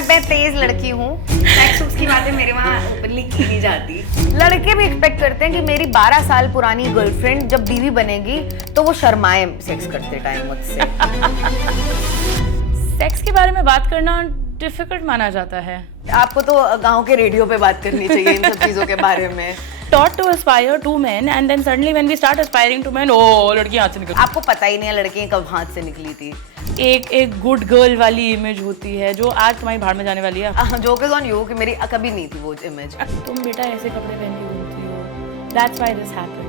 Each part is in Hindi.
मैं तेज लड़की हूँ। सेक्स की बातें मेरे वहाँ ओपनली की नहीं जाती। लड़के भी एक्सपेक्ट करते हैं कि मेरी 12 साल पुरानी गर्लफ्रेंड जब बीवी बनेगी तो वो शर्माए सेक्स करते टाइम मुझसे। सेक्स के बारे में बात करना डिफिकल्ट माना जाता है। आपको तो गांव के रेडियो पे बात करनी चाहिए इन सब चीजों के बारे में। Taught to aspire to men and then suddenly when we start aspiring to men, oh लड़की हाथ से निकल। आपको पता ही नहीं है लड़कियां कब हाथ से निकली थी। एक गुड गर्ल वाली इमेज होती है जो आज तुम्हारी भाड़ में जाने वाली है। जोक इज ऑन यू कि मेरी कभी नहीं थी वो इमेज। तुम बेटा ऐसे कपड़े पहन के घूमती हो। That's why this happened.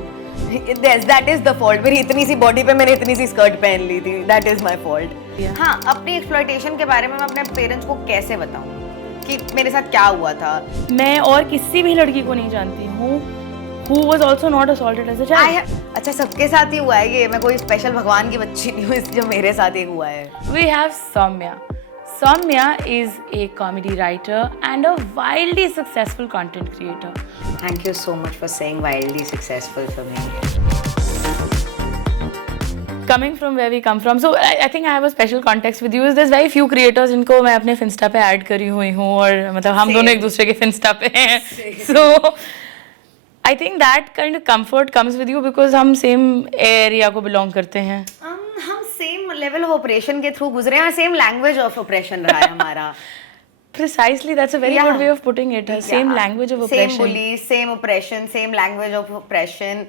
That is the fault। मेरी इतनी सी बॉडी पे मैंने इतनी सी स्कर्ट पहन ली थी। That is my fault। Yeah. हाँ, अपनी एक्सप्लॉयटेशन के बारे में मैं अपने पेरेंट्स को कैसे बताऊँ कि मेरे साथ क्या हुआ था। मैं और किसी भी लड़की को नहीं जानती हूँ who was also not assaulted as a child. अच्छा, सबके साथ ही हुआ है ये। मैं कोई स्पेशल भगवान की बच्ची नहीं हूँ जो मेरे साथ ही हुआ है। We have Soumya. Soumya is a comedy writer and a wildly successful content creator. Thank you so much for saying wildly successful for me. Coming from where we come from, so I think I have a special context with you. Is there's very few creators जिनको मैं अपने Finsta पे ऐड करी हुई हूँ और मतलब हम दोनों एक दूसरे के Finsta पे हैं. So I think that kind of comfort comes with you because हम same area को belong करते हैं. हम सेम लेवल ऑफ ऑपरेशन के थ्रू गुजरे हैं, सेम लैंग्वेज ऑफ ऑपरेशन रहा है हमारा। Precisely, that's a very Yeah. good way of putting it. Same language of oppression. Same bully, same oppression, same language of oppression.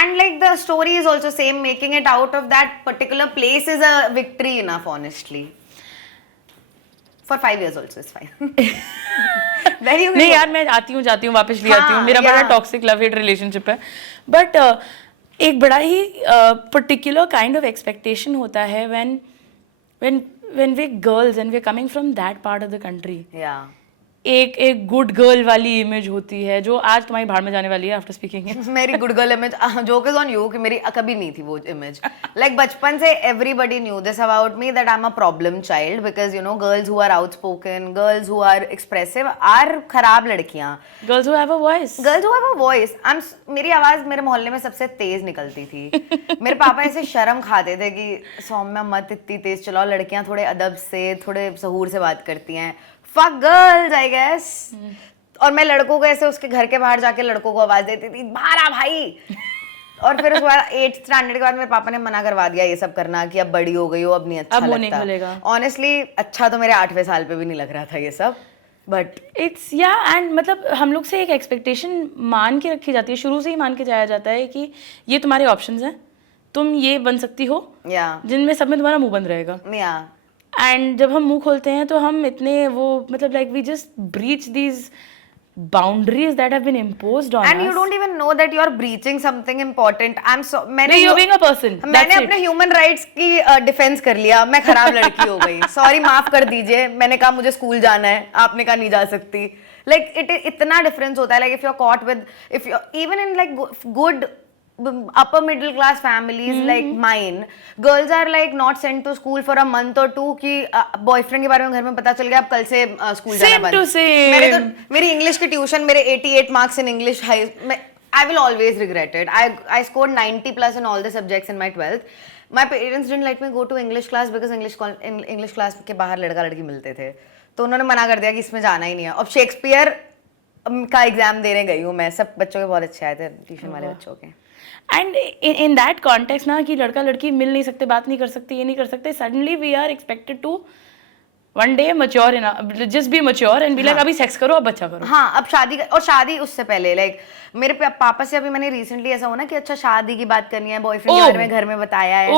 And like the story is also same. Making it out of that particular place is a victory enough, honestly. For 5 years also is fine. Very good. नहीं यार, मैं आती हूँ जाती हूँ वापस ले आती हूँ. मेरा बड़ा टॉक्सिक लव हेट रिलेशनशिप है. बट एक बड़ा ही पर्टिकुलर काइंड ऑफ एक्सपेक्टेशन होता है when we girls and we're coming from that part of the country. Yeah. एक गुड गर्ल वाली इमेज होती है जो आज तुम्हारी भाड़ में जाने वाली है आफ्टर स्पीकिंग. मेरी good girl image, joke is on you कि मेरी कभी नहीं थी वो इमेज. लाइक बचपन से everybody knew this about me that I am a problem child because you know girls who are outspoken, girls who are expressive are खराब लड़कियां. Girls who have a voice. Girls who have a voice. मेरी आवाज मेरे मोहल्ले में सबसे तेज निकलती थी. मेरे पापा ऐसे शर्म खाते थे कि सौम्या मत इतनी तेज चलाओ, लड़कियां थोड़े अदब से थोड़े सहूर से बात करती हैं. Fuck girls, I guess. और मैं लड़कों को ऐसे उसके घर के बाहर जाके लड़कों को आवाज देती थी, बाहर आ भाई. और फिर उसके बाद 8th स्टैंडर्ड के बाद मेरे पापा ने मना करवा दिया ये सब करना कि अब बड़ी हो गई हो, अब नहीं अच्छा अब वो लगता. नहीं खुलेगा. Honestly, अच्छा तो मेरे 8वें साल पे भी नहीं लग रहा था ये सब. बट इट्स या एंड मतलब हम लोग से एक एक्सपेक्टेशन मान के रखी जाती है, शुरू से ही मान के जाया जाता है कि ये तुम्हारे ऑप्शंस हैं, तुम ये बन सकती हो, जिनमें सब में तुम्हारा मुंह बंद रहेगा. एंड जब हम मुंह खोलते हैं तो हम इतने वो मतलब like we just breach these boundaries that have been imposed on and us. you don't even know that you are breaching something important. मैंने you're being a person. मैंने अपने ह्यूमन राइट्स की डिफेंस कर लिया. मैं खराब लड़की हो गई. सॉरी, माफ कर दीजिए. मैंने कहा मुझे स्कूल जाना है, आपने कहा नहीं जा सकती. लाइक इतना डिफरेंस होता है. Like if you are caught with if you even in like good upper middle class families like mine, girls are like not sent to school for a month or 2 कि boyfriend के बारे में घर में पता चल गया अब कल से स्कूल जाना बंद. मेरे तो मेरी इंग्लिश की ट्यूशन, मेरे 88 marks in English, I will always regret it. I scored 90+ in all the subjects in my 12th. My parents didn't let me go to English class because English class के बाहर लड़का लड़की मिलते थे, तो उन्होंने मना कर दिया कि इसमें जाना ही नहीं है. अब शेक्सपियर का एग्जाम देने गई हूँ मैं. सब बच्चों के बहुत अच्छे आए थे, ट्यूशन वाले बच्चों के. एंड इन दैट कॉन्टेक्स्ट ना कि लड़का लड़की मिल नहीं सकते, बात नहीं कर सकते, ये नहीं कर सकते, suddenly we are expected to one day mature in just be mature and be like अभी सेक्स करो, अब बच्चा करो. हाँ, अब शादी और शादी उससे पहले लाइक मेरे पापा से अभी मैंने रिसेंटली ऐसा हुआ ना कि अच्छा शादी की बात करनी है, बॉयफ्रेंड के बारे में घर में बताया है.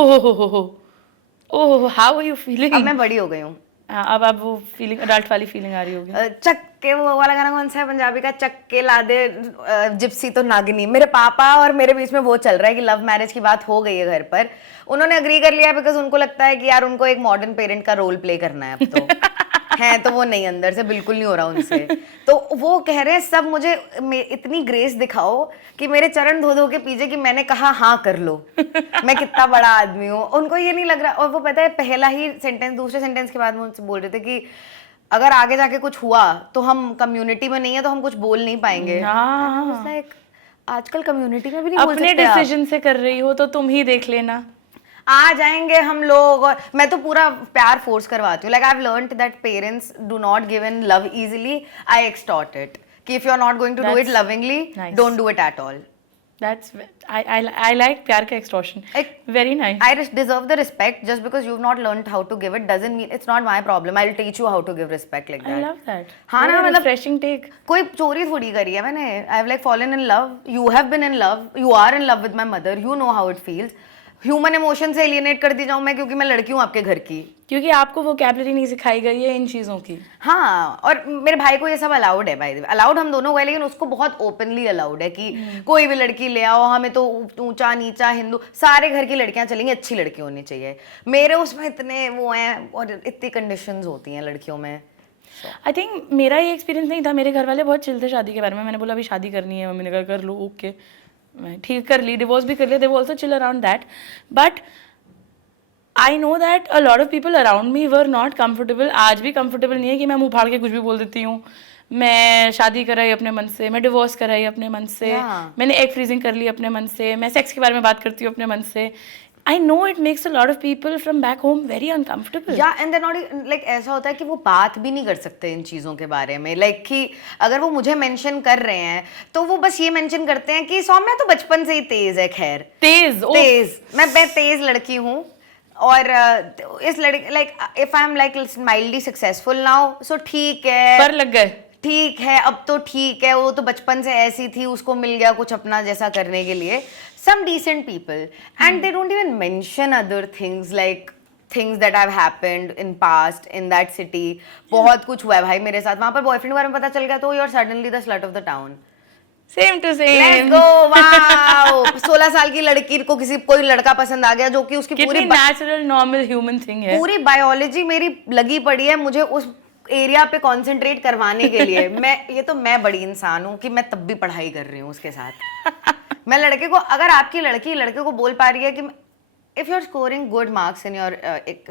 Oh how are you feeling? अब मैं बड़ी हो गई हूँ. अब वो फीलिंग अडल्ट वाली फीलिंग आ रही होगी. चक्के वो वाला गाना कौन सा है पंजाबी का, चक्के ला दे जिप्सी तो नागिनी. मेरे पापा और मेरे बीच में वो चल रहा है कि लव मैरिज की बात हो गई है घर पर. उन्होंने अग्री कर लिया बिकॉज उनको लगता है कि यार उनको एक मॉडर्न पेरेंट का रोल प्ले करना है अब तो. है तो वो नहीं, अंदर से बिल्कुल नहीं हो रहा उनसे. तो वो कह रहे हैं सब मुझे इतनी ग्रेस दिखाओ कि मेरे चरण धो धो के पीछे कि मैंने कहा हाँ कर लो, मैं कितना बड़ा आदमी हूँ. उनको ये नहीं लग रहा. और वो पता है पहला ही सेंटेंस, दूसरे सेंटेंस के बाद मुझसे बोल रहे थे कि अगर आगे जाके कुछ हुआ तो हम कम्युनिटी में नहीं है तो हम कुछ बोल नहीं पाएंगे. आजकल कम्युनिटी में भी नहीं बोल सकते. अपने डिसीजन से कर रही हो तो तुम ही देख लेना. आ जाएंगे हम लोग, और मैं तो पूरा प्यार फोर्स करवाती हूँ. Like I have learned that parents do not give in love easily. I extort it कि if you are not going to do it That's lovingly, nice. Don't do it at all. That's I like प्यार का extortion. Very nice. I deserve the respect. Just because you've not learned how to give it doesn't mean it's not my problem. I'll teach you how to give respect like that. I love that. हाँ What ना, a मतलब refreshing take. कोई चोरी थोड़ी करी है मैंने. I have like fallen in love. You have been in love. You are in love with my mother. You know how it feels. Human emotion से एलियनेट कर दी जाऊं मैं क्योंकि मैं लड़की हूँ आपके घर की. क्योंकि आपको वोकैबुलरी नहीं सिखाई गई है इन चीज़ों की. हाँ, और मेरे भाई को ये सब अलाउड है. बाय द वे अलाउड हम दोनों को है, लेकिन उसको बहुत ओपनली अलाउड है कि कोई भी लड़की ले आओ, हमें तो ऊंचा नीचा हिंदू सारे घर की लड़कियां चलेंगी, अच्छी लड़की होनी चाहिए. मेरे उसमें इतने वो हैं और इतनी कंडीशंस होती हैं लड़कियों में. आई थिंक मेरा ये एक्सपीरियंस नहीं था. मेरे घर वाले बहुत चिल थे शादी के बारे में. मैंने बोला अभी शादी करनी है, मम्मी ने कहा कर लो. ओके, मैं ठीक कर ली. डिवोर्स भी कर लिया. They were also chill around that. But I know that a lot of people around me were not comfortable. आज भी कंफर्टेबल नहीं है कि मैं मुंह फाड़ के कुछ भी बोल देती हूँ. मैं शादी कराई अपने मन से, मैं डिवोर्स कराई अपने मन से, मैंने एग फ्रीजिंग कर ली अपने मन से, मैं सेक्स के बारे में बात करती हूँ अपने मन से. I know it makes a lot of people from back home very uncomfortable. या एंड देन नॉट लाइक ऐसा होता है कि वो बात भी नहीं कर सकते इन चीज़ों के बारे में. लाइक कि अगर वो मुझे मेंशन कर रहे हैं तो वो बस ये मेंशन करते हैं कि सौम्या तो बचपन से ही तेज है. खैर तेज मैं तेज लड़की हूँ. और इस लड़की like if I am like mildly successful now so ठीक है, पर लग गए, ठीक है अब तो ठीक है. वो तो बचपन से ऐसी थी, उसको मिल गया कुछ अपना जैसा करने के लिए. Some decent people and they don't even mention other things like things that have happened in past in that city. बहुत कुछ हुआ है भाई मेरे साथ. वहाँ पर बॉयफ्रेंड के बारे में पता चल गया तो you're suddenly the slut of the town. Same to same. Let's go, wow. 16 साल की लड़की को कोई लड़का पसंद आ गया जो कि उसकी पूरी नेचुरल नॉर्मल ह्यूमन थिंग है. पूरी बायोलॉजी मेरी लगी पड़ी है मुझे उस एरिया पे कंसंट्रेट करवाने के लिए. मैं बड़ी इंसान हूँ कि मैं तब भी पढ़ाई कर रही हूँ उसके साथ. मैं लड़के को, अगर आपकी लड़की लड़के को बोल पा रही है कि if you're scoring good marks in your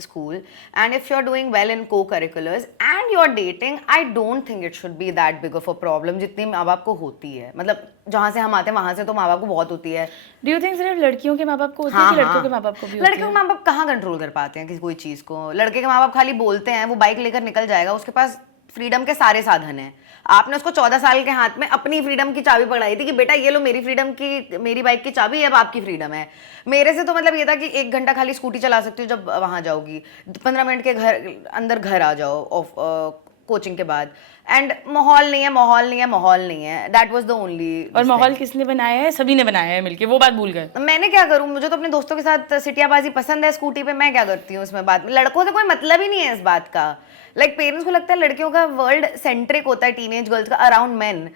school and if you're doing well in co-curriculars and you're dating, I don't think it should be that big of a problem जितनी माँ बाप को होती है. मतलब जहाँ से हम आते हैं वहाँ से तो माँ बाप को बहुत होती है. Do you think सिर्फ लड़कियों के माँ बाप को होती है कि लड़कों के माँ बाप को भी होती है? लड़कियों के माँ बाप कहाँ कंट्रोल कर पाते हैं किसी कोई चीज़ को. लड़के के माँ बाप खाली बोलते हैं, वो बाइक लेकर निकल जाएगा, उसके पास फ्रीडम के सारे साधन हैं. आपने उसको 14 साल के हाथ में अपनी फ्रीडम की चाबी पकड़ाई थी कि बेटा ये लो मेरी फ्रीडम की, मेरी बाइक की चाबी, अब आपकी फ्रीडम है. मेरे से तो मतलब ये था कि 1 घंटा खाली स्कूटी चला सकती हूँ जब वहाँ जाओगी, 15 मिनट के अंदर घर आ जाओ कोचिंग के बाद. एंड माहौल नहीं है. That was the only. और माहौल किसने बनाया है? सभी ने बनाया है मिलके. वो बात भूल गए. मैंने क्या करूं, मुझे तो अपने दोस्तों के साथ सिटियाबाजी पसंद है स्कूटी पे. मैं क्या करती हूँ उसमें बात. लड़कों से कोई मतलब ही नहीं है इस बात का. लाइक पेरेंट्स को लगता है लड़कियों का वर्ल्ड सेंट्रिक होता है, टीनेज गर्ल्स का around main.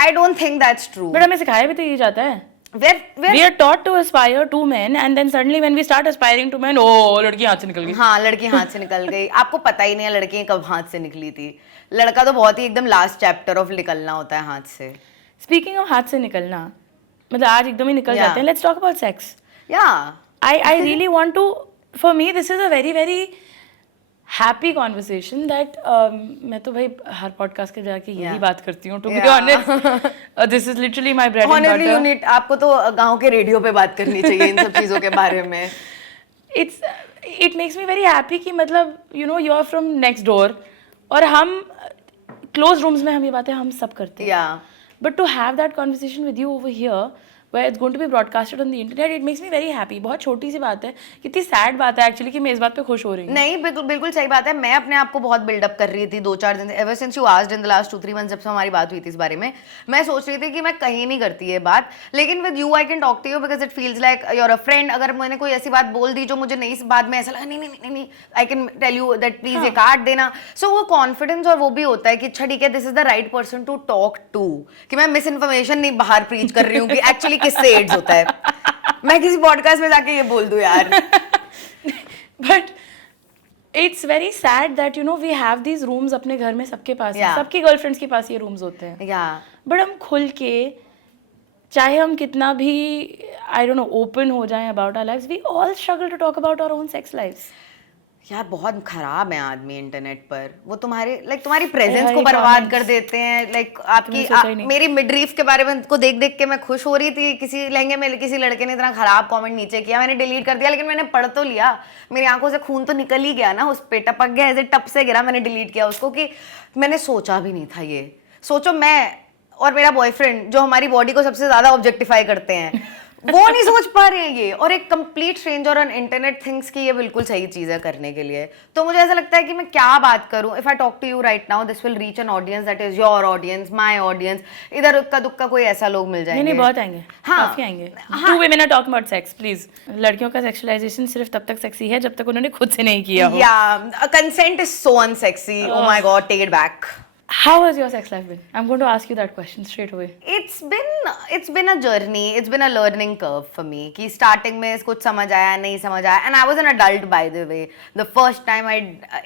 I don't think that's true. But हमें सिखाया भी तो ये जाता है. We are taught to aspire to men and then suddenly when we start aspiring to men, oh लड़की हाथ से निकल गई. हाँ, लड़की हाथ से निकल गई. आपको पता ही नहीं है लड़की कब हाथ से निकली थी. लड़का तो बहुत ही एकदम लास्ट चैप्टर ऑफ निकलना होता है हाथ से. Speaking of हाथ से निकलना, मतलब आज एकदम ही निकल जाते हैं. Let's talk about sex. Yeah. I really want to. For me, this is a very very happy conversation that मैं तो भाई हर पॉडकास्ट के जाके यही बात करती हूँ. To be honest, this is literally my bread and Honestly, butter. you need, आपको तो गांव के रेडियो पे बात करनी चाहिए इन सब चीजों के बारे में. It makes me very happy कि मतलब you know you are from next door और हम closed rooms में हम ये बातें हम सब करते हैं. Yeah. But to have that conversation with you over here where it's going to be broadcasted on the internet, it makes me very happy. बहुत छोटी सी बात है, कितनी सैड बात है एक्चुअली कि मैं इस बात पे खुश हो रही हूँ. नहीं, बिल्कुल सही बात है. मैं अपने आप को बहुत बिल्डअप कर रही थी 2-4 दिन से. Ever since you asked in the last 2-3 months जब से हमारी बात हुई थी इस बारे में, मैं सोच रही थी कि मैं कहीं नहीं करती ये बात. लेकिन with you I can talk to you because it feels like you're a friend. अगर मैंने कोई ऐसी बात बोल दी जो मुझे नहीं, बाद में ऐसा लगा नहीं, I can tell you that please ये काट देना. सो वो कॉन्फिडेंस और वो भी होता है कि अच्छा ठीक है, this is the right person to talk to. कि मैं मिस इन्फॉर्मेशन नहीं बाहर प्रीच कर रही हूँ कि एक्चुअली किससे एड्स होता है. मैं किसी पॉडकास्ट में जाके ये बोल दूं यार. But it's very sad that you know we have these rooms अपने घर में सबके पास. Yeah. सबकी गर्लफ्रेंड्स के पास ये rooms होते हैं. Yeah. बट हम खुल के, चाहे हम कितना भी I don't know open हो जाएं about our lives, we all struggle to talk about our own sex lives. यार बहुत खराब है आदमी इंटरनेट पर, वो तुम्हारी प्रेजेंस यार, को ये बर्बाद comments- कर देते हैं। लाइक तुमने सोचा ही नहीं। मेरी मिडरीफ के बारे में को देख देख के मैं खुश हो रही थी, किसी लहंगे में किसी लड़के ने इतना खराब कमेंट नीचे किया, मैंने डिलीट कर दिया, लेकिन मैंने पढ़ तो लिया, मेरी आंखों से खून तो निकल ही गया ना, उस पे टपक गया, ऐसे टप से गिरा, मैंने डिलीट किया उसको, कि मैंने सोचा भी नहीं था ये। सोचो मैं और मेरा बॉयफ्रेंड जो हमारी बॉडी को सबसे ज्यादा ऑब्जेक्टिफाई करते हैं, वो नहीं सोच पा रहे हैं ये, और एक complete stranger on internet thinks कि ये बिल्कुल सही चीज है करने के लिए। तो मुझे ऐसा लगता है कि मैं क्या बात करूं, if I talk to you right now this will reach an audience that is your audience, my audience, इधर उक्का दुक्का कोई ऐसा लोग मिल जाएंगे। नहीं बहुत आएंगे, हाँ, काफी आएंगे। Two women are talking about sex, please। लड़कियों का सेक्सुअलाइजेशन सिर्फ तब तक सेक्सी है जब तक उन्होंने खुद से नहीं किया हो। या consent is so unsexy, oh my god, take it back. How has your sex life been? I'm going to ask you that question straight away. It's been a journey, it's been a learning curve for me, कि starting में कुछ समझ आया नहीं समझ आया, and I was an adult by the way, the first time I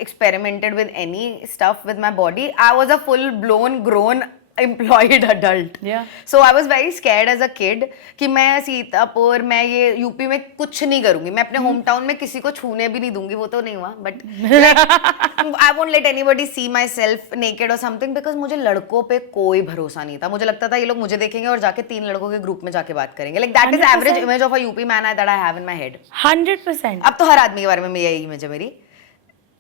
experimented with any stuff with my body, I was a full blown grown employed adult. Yeah. So I was very scared as a kid कि मैं सीतापुर, मैं ये यूपी में कुछ नहीं करूंगी, मैं अपने होम टाउन में किसी को छूने भी नहीं दूंगी, वो तो नहीं हुआ, but I won't let anybody see myself naked or something, because मुझे लड़कों पे कोई भरोसा नहीं था। मुझे लगता था ये लोग मुझे देखेंगे और जाके 3 लड़कों के ग्रुप में जाके बात करेंगे, like that is 100%. average image of a UP man that I have in my head. 100%। अब तो हर आदमी के बारे में यही इमेज है मेरी।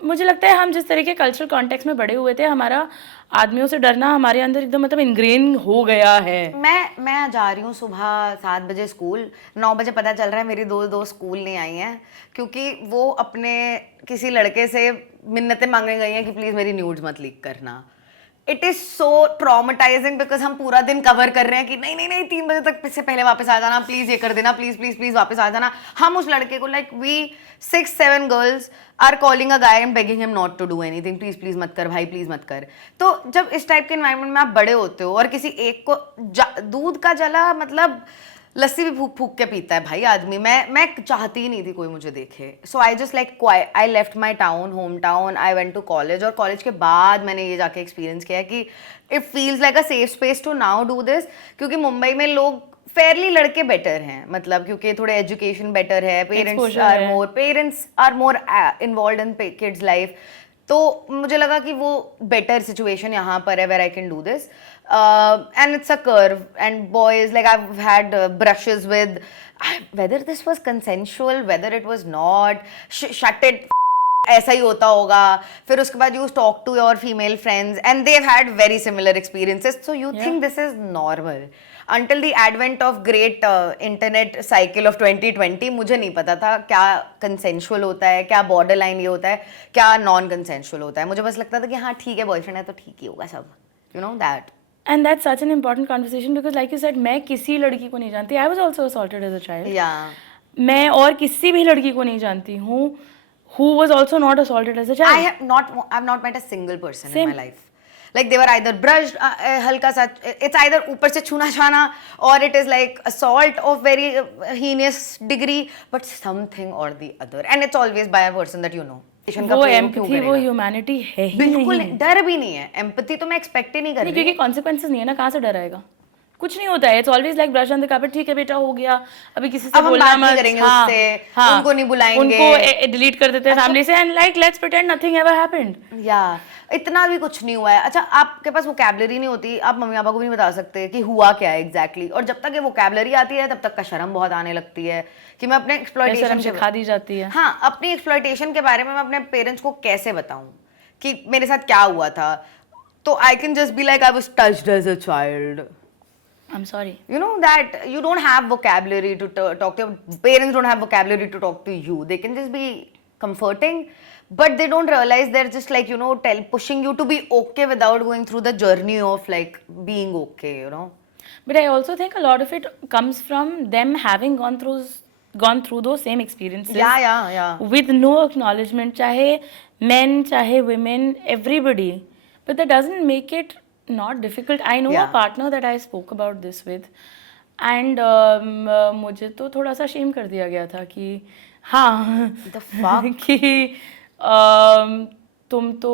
मुझे लगता है हम जिस तरह के कल्चरल कॉन्टेक्स्ट में बड़े हुए थे, हमारा आदमियों से डरना हमारे अंदर एकदम मतलब इनग्रेन हो गया है। मैं जा रही हूँ सुबह 7 बजे स्कूल, 9 बजे पता चल रहा है मेरी दो स्कूल नहीं आई हैं, क्योंकि वो अपने किसी लड़के से मिन्नतें मांगने गई हैं कि प्लीज मेरी न्यूड्स मत लीक करना। It is so traumatising, because हम पूरा दिन कवर कर रहे हैं कि नहीं नहीं नहीं 3 बजे तक से पहले वापस आ जाना, प्लीज ये कर देना, प्लीज प्लीज प्लीज वापस आ जाना। हम उस लड़के को like we 6-7 girls are calling a guy and begging him not to do anything, please please मत कर भाई, प्लीज मत कर। तो जब इस टाइप के एनवायरनमेंट में आप बड़े होते हो और किसी एक को दूध का जला मतलब लस्सी भी फूक फूक के पीता है भाई आदमी, मैं चाहती ही नहीं थी कोई मुझे देखे। So I just like I left my town, home town, I went to college, और कॉलेज के बाद मैंने ये जाके एक्सपीरियंस किया कि it feels like a safe space to now do this, क्योंकि मुंबई में लोग फेयरली लड़के बेटर हैं, मतलब क्योंकि थोड़े एजुकेशन बेटर है, parents are more involve in kids life, तो मुझे लगा कि वो बेटर सिचुएशन यहाँ पर है where I can do this, and it's a curve, and boys like I have had brushes with whether this was consensual, whether it was not, shut it, ऐसा ही होता होगा। फिर उसके बाद you talk to your female friends and they have had very similar experiences, so you think this is normal. Until the advent of great internet cycle of 2020, मुझे नहीं पता था क्या consensual होता है, क्या borderline ये होता है, क्या non-consensual होता है। मुझे बस लगता था कि हाँ ठीक है, बॉयफ्रेंड है तो ठीक ही होगा सब, you know that. And that's such an important conversation because like you said, मैं किसी लड़की को नहीं जानती। I was also assaulted as a child. Yeah. मैं और किसी भी लड़की को नहीं जानती हूँ who was also not assaulted as a child. I've not met a single person in my life. Like they were either brushed, हल्का सा, it's either ऊपर से छूना छाना, or it is like assault of very heinous degree, but something or the other, and it's always by a person that you know. वो empathy, वो humanity है ही नहीं। बिल्कुल डर भी नहीं है, empathy तो मैं expect ही नहीं कर रही, क्योंकि consequences नहीं है ना, कहाँ से डर आएगा? कुछ नहीं होता है, it's always like brush on the carpet, ठीक है बेटा हो गया, अभी किसी से बोलना मत, करेंगे उससे, उनको नहीं बुलाएंगे, उनको डिलीट कर देते हैं फैमिली से, and like let's pretend nothing ever happened. या इतना भी कुछ नहीं हुआ है। अच्छा, आपके पास वोकैबुलरी नहीं होती, आप मम्मी पापा को भी नहीं बता सकते कि हुआ क्या है एग्जैक्टली, और जब तक ये वोकैबुलरी आती है तब तक का शर्म बहुत आने लगती है कि मैं अपने एक्सप्लॉयटेशन सिखा दी जाती है। हाँ, अपनी एक्सप्लॉयटेशन के बारे में मैं अपने पेरेंट्स को कैसे बताऊं कि मेरे साथ क्या हुआ था, तो I can just be like I was touched as a child. I'm sorry. You know that you don't have vocabulary to talk to your parents, don't have vocabulary to talk to you. They can just be comforting, but they don't realize they're just like, you know, pushing you to be okay without going through the journey of like being okay, you know. But I also think a lot of it comes from them having gone through those same experiences. Yeah. With no acknowledgement, चाहे men, चाहे women, everybody. But that doesn't make it not difficult. I know a partner that I spoke about this with, and मुझे तो थोड़ा सा शेम कर दिया गया था कि हाँ The fuck? कि तुम तो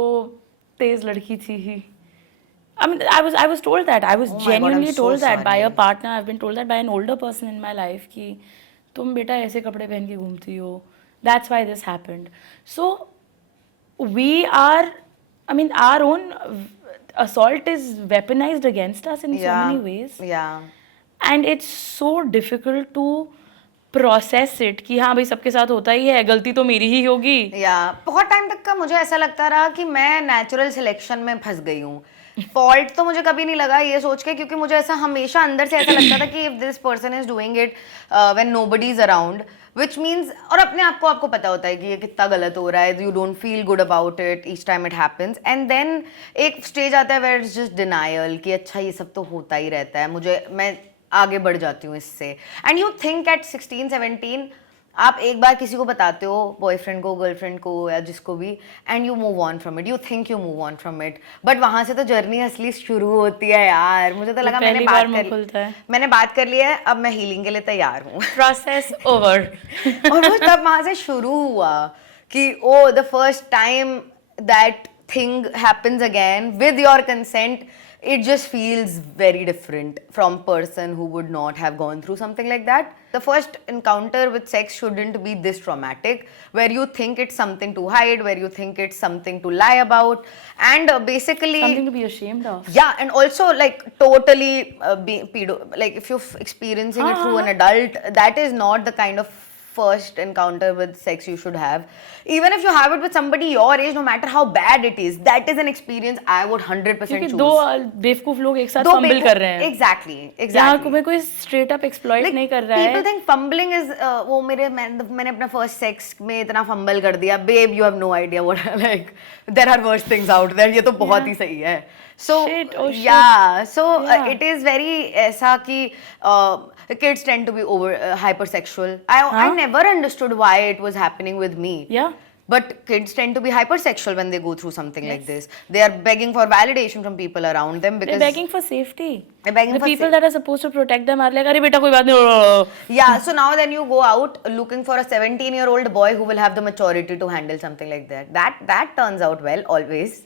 तेज लड़की थी ही। I mean, I was told that. I was genuinely told that by a partner. I've been told that by an older person in my life कि तुम बेटा ऐसे कपड़े पहन के घूमती हो. That's why this happened. So we are, I mean, our own assault is weaponized against us in so many ways. And it's so difficult to process it कि हाँ भाई सबके साथ होता ही है, गलती तो मेरी ही होगी. बहुत टाइम तक का मुझे ऐसा लगता रहा कि मैं नेचुरल सिलेक्शन में फंस गई हूँ. फॉल्ट तो मुझे कभी नहीं लगा ये सोच के, क्योंकि मुझे ऐसा हमेशा अंदर से ऐसा लगता था कि if this person is doing it when nobody is around, which means, और अपने आप को आपको पता होता है कि ये कितना गलत हो रहा है, you don't feel good about it each time it happens, and then एक स्टेज आता है वेयर इट्स जस्ट डिनायल कि अच्छा ये सब तो होता ही रहता है, मैं आगे बढ़ जाती हूँ इससे. एंड यू थिंक एट 16-17 आप एक बार किसी को बताते हो, बॉयफ्रेंड को, गर्लफ्रेंड को, या जिसको भी, and you move on from it, you think you move on from it, but वहां से तो जर्नी असली शुरू होती है यार. मुझे तो लगा मैंने बात कर ली है, अब मैं हीलिंग के लिए तैयार हूँ. Process over. और वो तब वहां से शुरू हुआ कि oh the first time that thing happens again with your consent, it just feels very different from person who would not have gone through something like that. The first encounter with sex shouldn't be this traumatic, where you think it's something to hide, where you think it's something to lie about, and basically something to be ashamed of. Yeah, and also like totally like if you're experiencing it through an adult, that is not the kind of first encounter with sex you should have. Even if you have it with somebody your age, no matter how bad it is, that is an experience I would 100% क्योंकि choose. दो बेवकूफ लोग एक साथ फंबल कर रहे हैं. Exactly. यहाँ कोई स्ट्रेट अप एक्सप्लॉइट नहीं कर रहा है. People think fumbling is वो मैंने अपना first sex में इतना फंबल कर दिया. Babe, you have no idea what like there are worse things out there. ये तो बहुत ही सही है. So it is very ऐसा कि kids tend to be over hypersexual. I never understood why it was happening with me. Yeah. But kids tend to be hypersexual when they go through something like this. They are begging for validation from people around them because they're begging for safety. They're begging the for people that are supposed to protect them are like, "अरे बेटा कोई बात नहीं." Yeah, so now then you go out looking for a 17-year-old boy who will have the maturity to handle something like that. That turns out well always.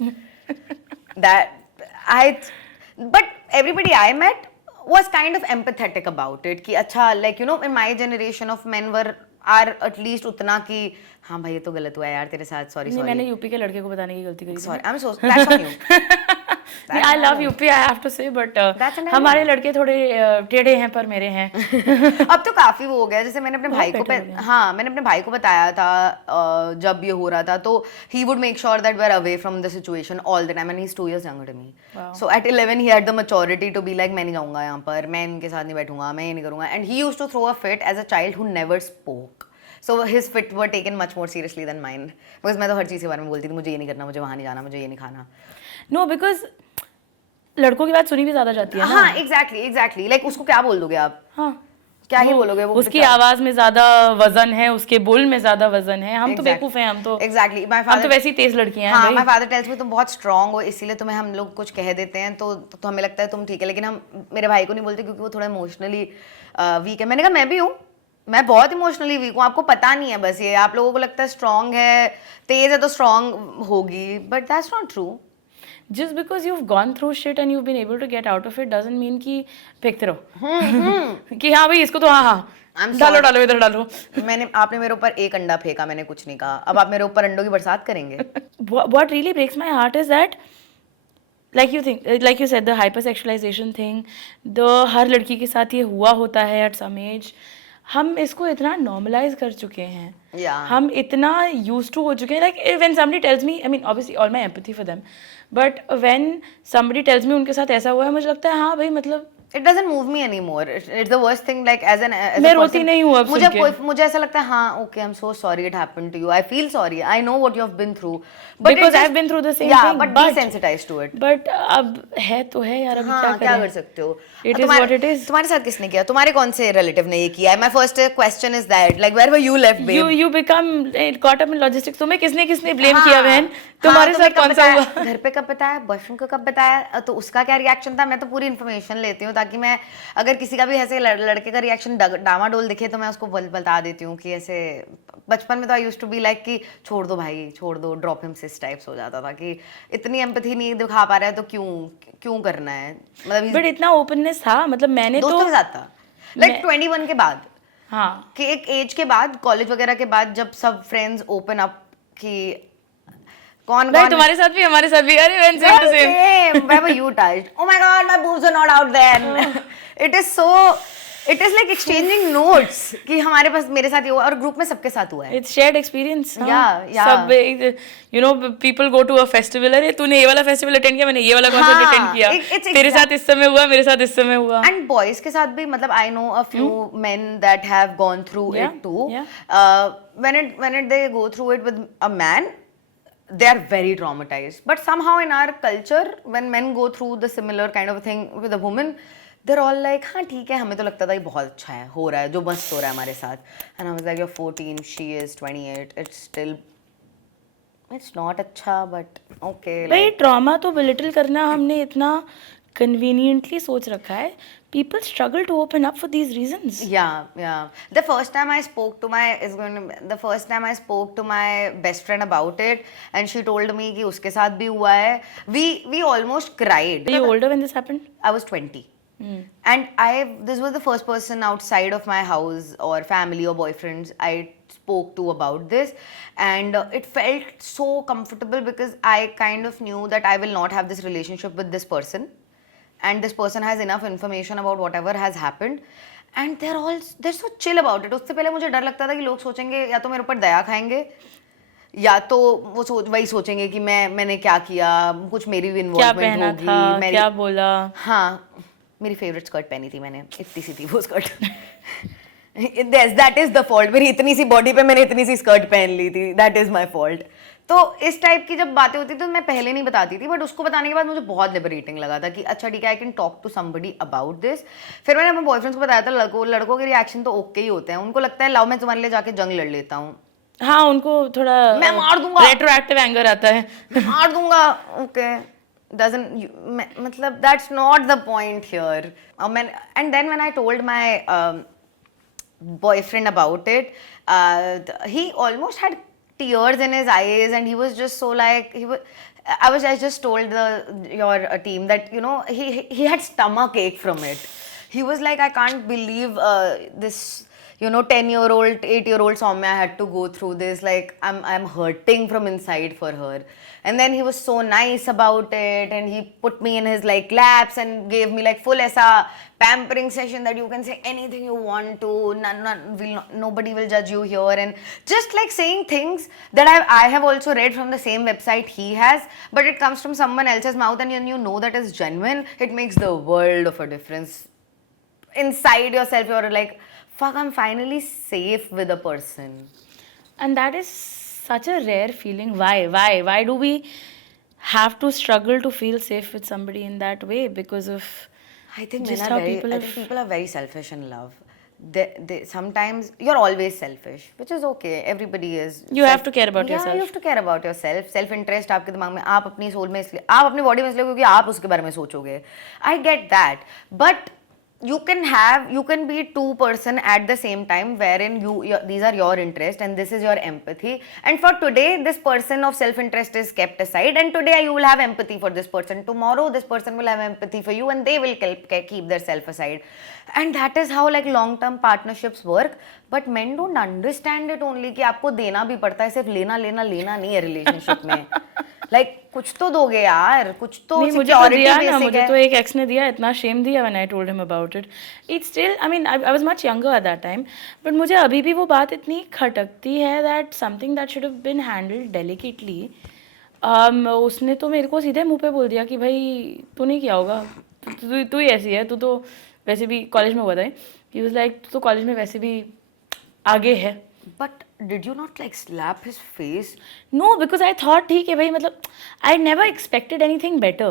But everybody I met was kind of empathetic about it कि अच्छा, like you know, in my generation of men are at least उतना कि हाँ भाई ये तो गलत हुआ है यार तेरे साथ, सॉरी. मैंने यूपी के लड़के को बताने की गलती करी. Sorry, I'm so that's on you. I love UP, I have to say, but हमारे लड़के थोड़े टेढ़े हैं पर मेरे हैं. अब तो काफी वो हो गया. जैसे मैंने अपने भाई को बताया था जब ये हो रहा था, तो he would make sure that we're away from the situation all the time, and he's 2 years younger than me. Wow. So at 11 he had the maturity to be like मैं नहीं जाऊंगा यहाँ पर, मैं इनके साथ नहीं बैठूंगा, मैं ये नहीं करूंगा. And he used to throw a fit as a child who never spoke. So his fit were taken much more seriously than mine. Because मैं तो हर चीज़ के बारे में बोलती थी, मुझे ये नहीं करना, मुझे वहाँ नहीं जाना, मुझे ये नहीं खाना. No, because लड़कों की बात सुनी भी ज्यादा जाती है ना. हाँ, exactly. Like उसको क्या बोल दोगे आप? हाँ. क्या ही बोलोगे वो? उसकी आवाज में ज्यादा वजन है, उसके बोल में ज्यादा वजन है. हम तो बेवकूफ हैं, हम तो हम तो वैसी ही तेज लड़कियां हैं. My father tells me तुम बहुत स्ट्रांग हो, इसीलिए तुम्हें हम लोग कुछ कह देते हैं तो हमें लगता है तुम ठीक है, लेकिन हम मेरे भाई को नहीं बोलते क्योंकि वो थोड़ा इमोशनली वीक है. मैंने कहा मैं भी हूँ, मैं बहुत इमोशनली वीक हूँ, आपको पता नहीं है. बस ये आप लोगों को लगता है स्ट्रांग है, तेज है तो स्ट्रांग होगी, but that's not true. Just because you've gone through shit and you've been able to get out of it doesn't mean कि फेंकते रहो. कि हाँ भाई इसको तो हाँ डालो इधर डालो. आपने मेरे ऊपर एक अंडा फेंका, मैंने कुछ नहीं कहा. अब आप मेरे ऊपर अंडों की बरसात करेंगे. What really breaks my heart is that like you said, the hypersexualization thing, हर लड़की के साथ ये हुआ होता है at some age. हम इसको इतना नॉर्मलाइज कर चुके हैं. हम इतना यूज्ड टू हो चुके हैं. Like when somebody tells me, I mean obviously all my empathy for them, but when somebody tells me उनके साथ ऐसा हुआ है, मुझे लगता है हाँ भाई मतलब it doesn't move me anymore. It's the worst thing. Like as मैं रोती नहीं हूँ अब. मुझे ऐसा लगता है हाँ okay, I'm so sorry it happened to you. I feel sorry. I know what you have been through. But because I've been through the same thing. But desensitized to it. But अब है तो है यार, अभी क्या कर सकते हो? It is what it is. तुम्हारे साथ किसने किया? तुम्हारे कौन से रिलेटिव ने ये किया? My first question is that like where were you left, babe? You become caught up in logistics. तुम्हें किसने blame किया बहन? तुम्हारे साथ कौन सा हुआ? घर पे कब बताया? बॉयफ्रेंड को कब बताया? तो उसका क्या रिएक्शन था? मैं तो पूरी इन्फॉर्मेशन लेती हूँ ताकि मैं अगर किसी का भी ऐसे लड़के का रिएक्शन डामाडोल दिखे तो मैं उसको बता देती हूँ कि ऐसे. बचपन में तो I used to be like कि छोड़ दो भाई, छोड़ दो, ड्रॉप हिम सिस टाइप्स हो जाता था कि इतनी एम्पैथी नहीं दिखा पा रहा है तो क्यों करना है. मतलब बट इतना ओपननेस था, मतलब मैंने दोस्तों के साथ था लाइक 21 के बाद. हाँ कि एक एज के बाद, कॉलेज वगैरह के बाद जब सब फ्रेंड्स ओपन अप कि कौन भाई कौन तुम्हारे साथ भी हमारे साथ भी अरे when same to same. Same. Where were you touched? Oh my God, my boobs are not out then. It is so. It is like exchanging notes कि हमारे पास मेरे साथ ये हुआ और ग्रुप में सबके साथ हुआ है. It's shared experience. Yeah. सब you know people go to a festival. अरे तूने ये वाला festival attend किया, मैंने ये वाला concert attend किया. तेरे साथ इस समय हुआ, मेरे साथ इस समय हुआ. And boys के साथ भी मतलब I know a few men that have gone through it too. Yeah. When they go through it with a man, they are very traumatized. But somehow in our culture, when men go through the similar kind of thing with a woman, they're all like, हाँ ठीक है, हमें तो लगता था ये बहुत अच्छा है, हो रहा है, जो मस्त हो रहा है हमारे साथ. And I was like, you're 14, she is 28. It's still, it's not अच्छा, but okay. भाई ट्रॉमा तो belittle करना हमने इतना conveniently सोच रखा है. People struggle to open up for these reasons. Yeah. The first time I spoke to my best friend about it, and she told me कि उसके साथ भी हुआ है. We almost cried. Were you older when this happened? I was 20. And this was the first person outside of my house or family or boyfriends I spoke to about this, and it felt so comfortable because I kind of knew that I will not have this relationship with this person, and this person has enough information about whatever has happened, and they're so chill about it. उससे पहले मुझे डर लगता था कि लोग सोचेंगे या तो मेरे ऊपर दया खाएंगे या तो वो वही सोचेंगे कि मैंने क्या किया, कुछ मेरी भी इन्वॉल्वमेंट होगी, क्या बोला. हाँ, मेरी फेवरेट स्कर्ट पहनी थी मैंने, इतनी सी थी वो skirt. That is the fault. मेरी इतनी सी बॉडी पे मैंने इतनी सी स्कर्ट पहन ली थी, दैट इज माई फॉल्ट. तो इस टाइप की जब बातें होती थी तो मैं पहले नहीं बताती थी, बट उसको बताने के बाद मुझे बहुत लिबरेटिंग लगा था कि अच्छा ठीक है, I can talk to somebody about this. फिर मैंने अपने बॉयफ्रेंड्स को बताया था. लड़कों के रिएक्शन तो ओके ही होते हैं. उनको लगता है लाओ मैं तुम्हारे लिए जाके जंग लड़ लेता हूँ. हाँ, उनको थोड़ा मैं मार दूंगा, रेट्रोएक्टिव एंगर आता है. मार दूंगा. Okay, matlab that's not the point here. And then when I told my boyfriend about it, he almost had tears in his eyes, and he was just so like I just told your team that he had stomach ache from it. He was like, I can't believe this 10-year-old, 8-year-old Soumya had to go through this. Like, I'm hurting from inside for her. And then he was so nice about it, and he put me in his laps and gave me full aisa pampering session that you can say anything you want to. Nobody will judge you here, and just saying things that I have also read from the same website he has, but it comes from someone else's mouth, and you know that is genuine. It makes the world of a difference. Inside yourself, you're like, fuck, I'm finally safe with a person. And that is such a rare feeling. Why do we have to struggle to feel safe with somebody in that way? Because of I think just how people are very selfish in love. They sometimes you're always selfish, which is okay. Everybody is. You have to care about yourself. Yeah, you have to care about yourself. Self interest आपके दिमाग में, आप अपनी सोल में इसलिए, आप अपनी बॉडी में इसलिए क्योंकि आप उसके बारे में सोचोगे. I get that, but you can be two person at the same time, wherein these are your interest and this is your empathy, and for today this person of self interest is kept aside, and today you will have empathy for this person, tomorrow this person will have empathy for you, and they will keep their self aside. And that is how long term partnerships work. But men don't understand it only कि आपको देना भी पड़ता है, सिर्फ लेना नहीं है relationship में. कुछ तो दोगे यार, कुछ तो सिक्योरिटी बेसिक है. मुझे तो एक एक्स ने दिया, इतना शेम दिया when I told him about it. It's still, I mean, I was much younger at that time, but मुझे अभी भी वो बात इतनी खटकती है that something that should have been handled delicately. उसने तो मेरे को सीधे मुंह पे बोल दिया कि भाई तू नहीं किया होगा, तू ही ऐसी है, तू तो वैसे भी कॉलेज में हुआ था. He was like, तू तो कॉलेज में वैसे भी आगे है. But did you not slap his face? No, because I thought ठीक है भाई, मतलब I never expected anything better.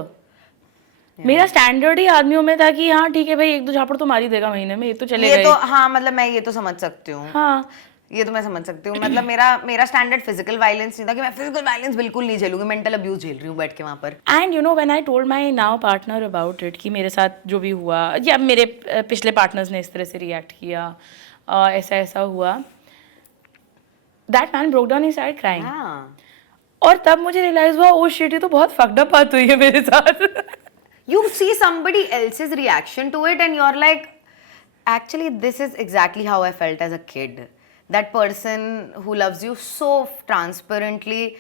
मेरा स्टैंडर्ड ही आदमियों में था कि हाँ ठीक है भाई, एक दो झापड़ तो मार ही देगा महीने में, ये तो चलेगा. ये तो हाँ, मतलब मैं ये तो समझ सकती हूँ. हाँ, ये तो मैं समझ सकती हूँ. मतलब मेरा स्टैंडर्ड फिजिकल वायलेंस नहीं था कि मैं फिजिकल वायलेंस बिल्कुल नहीं झेलूंगी, मेंटल अब्यूज झेल रही हूँ बैठ के वहाँ पर. And when I told my now partner about it कि मेरे साथ जो भी हुआ या मेरे पिछले पार्टनर्स ने इस तरह से रिएक्ट किया, ऐसा हुआ, that man broke down, he started crying. और तब मुझे रियलाइज हुआ, ओ शिट, ये तो बहुत फक्ड अप बात हुई है मेरे साथ. You see somebody else's reaction to it and you're like, actually this is exactly how I felt as a kid. That person who loves you so transparently,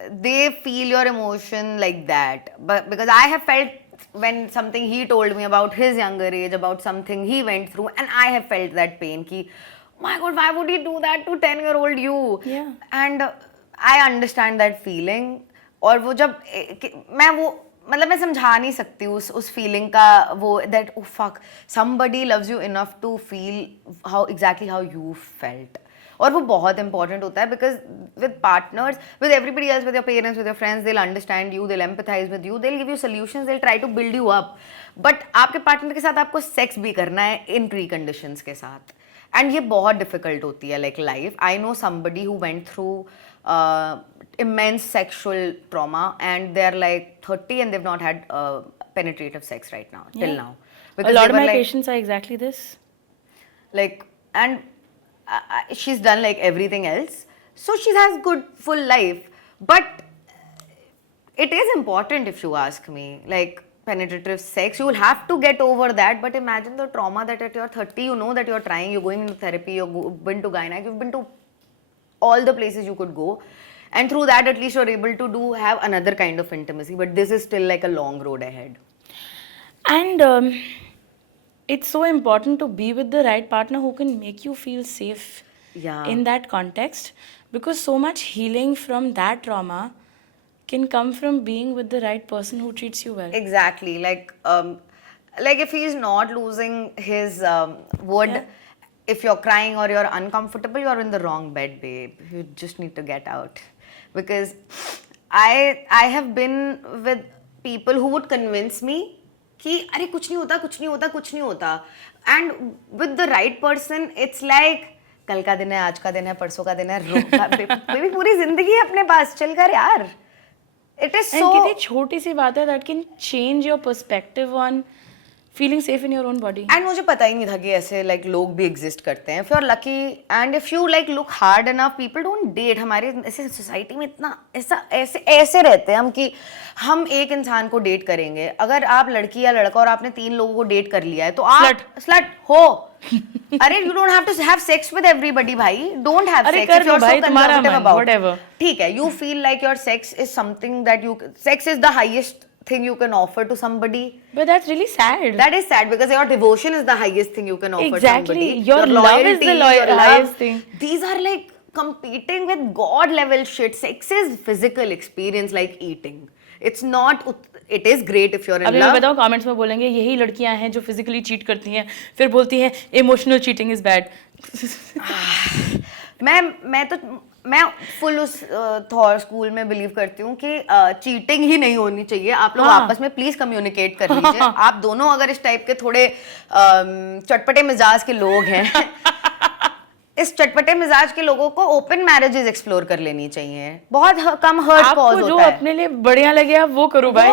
they feel your emotion like that. But because I have felt when something he told me about his younger age, about something he went through, and I have felt that pain ki, my God, why would he do that to 10-year-old you? Yeah. And I understand that feeling. और वो जब मैं वो मतलब मैं समझा नहीं सकती उस फीलिंग का वो that oh fuck somebody loves you enough to feel how exactly how you felt. और वो बहुत इंपॉर्टेंट होता है because with partners with everybody else with your parents with your friends they will understand you, they will empathise with you, they will give you solutions, they will try to build you up. But आपके पार्टनर के साथ आपको सेक्स भी करना है इन प्री कंडीशंस के साथ, एंड ये बहुत डिफिकल्ट होती है like life. I know somebody who went through immense sexual trauma and they're like 30 and they've not had penetrative sex right now till now. A lot of my patients are exactly this. Like, and she's done like everything else, so she has good full life, but it is important if you ask me, like penetrative sex, you will have to get over that. But imagine the trauma that at your 30 you know that you're trying, you're going into therapy, you've been to gynae, you've been to all the places you could go, and through that at least you're able to have another kind of intimacy, but this is still like a long road ahead. And it's so important to be with the right partner who can make you feel safe in that context, because so much healing from that trauma can come from being with the right person who treats you well. Exactly. Like if he's not losing his wood, if you're crying or you're uncomfortable, you're in the wrong bed, babe. You just need to get out. Because I have been with people who would convince me कि अरे कुछ नहीं होता, कुछ नहीं होता, कुछ नहीं होता. And with the right person, it's like कल का दिन है, आज का दिन है, परसों का दिन है, बेबी पूरी जिंदगी अपने पास, चल कर यार. It is so. कितनी छोटी सी बात है that can change your perspective on feeling safe in your own body. And मुझे पता ही नहीं था कि ऐसे like लोग भी exist करते हैं. If you're lucky and if you like look hard enough, people don't date. हमारे ऐसे सोसाइटी में इतना ऐसे रहते हैं हम कि हम एक इंसान को डेट करेंगे. अगर आप लड़की या लड़का और आपने 3 लोगों को डेट कर लिया है तो आप slut हो. अरे you don't have to have sex with everybody भाई. Don't have sex if you're so conservative about whatever. ठीक है, you feel like your sex is something that sex is the highest thing you can offer to somebody. But that's really sad. That is sad because your devotion is the highest thing you can offer somebody. Your love is the highest thing. These are like competing with God level shit. Sex is physical experience like eating. It's not. It is great if you're in अभी love. मैं बताऊँ comments में बोलेंगे यही लड़कियां हैं जो physically cheat करती हैं, फिर बोलती हैं emotional cheating is bad. मैं फुल उस थॉर स्कूल में बिलीव करती हूँ कि चीटिंग ही नहीं होनी चाहिए. आप लोग आपस में प्लीज कम्युनिकेट कर लीजिए. आप दोनों अगर इस टाइप के थोड़े चटपटे मिजाज के लोग हैं इस चटपटे मिजाज के लोगों को ओपन मैरिजेस एक्सप्लोर कर लेनी चाहिए. बहुत कम हर्ट कॉज होता है. जो अपने लिए बढ़िया लगे आप वो करो भाई.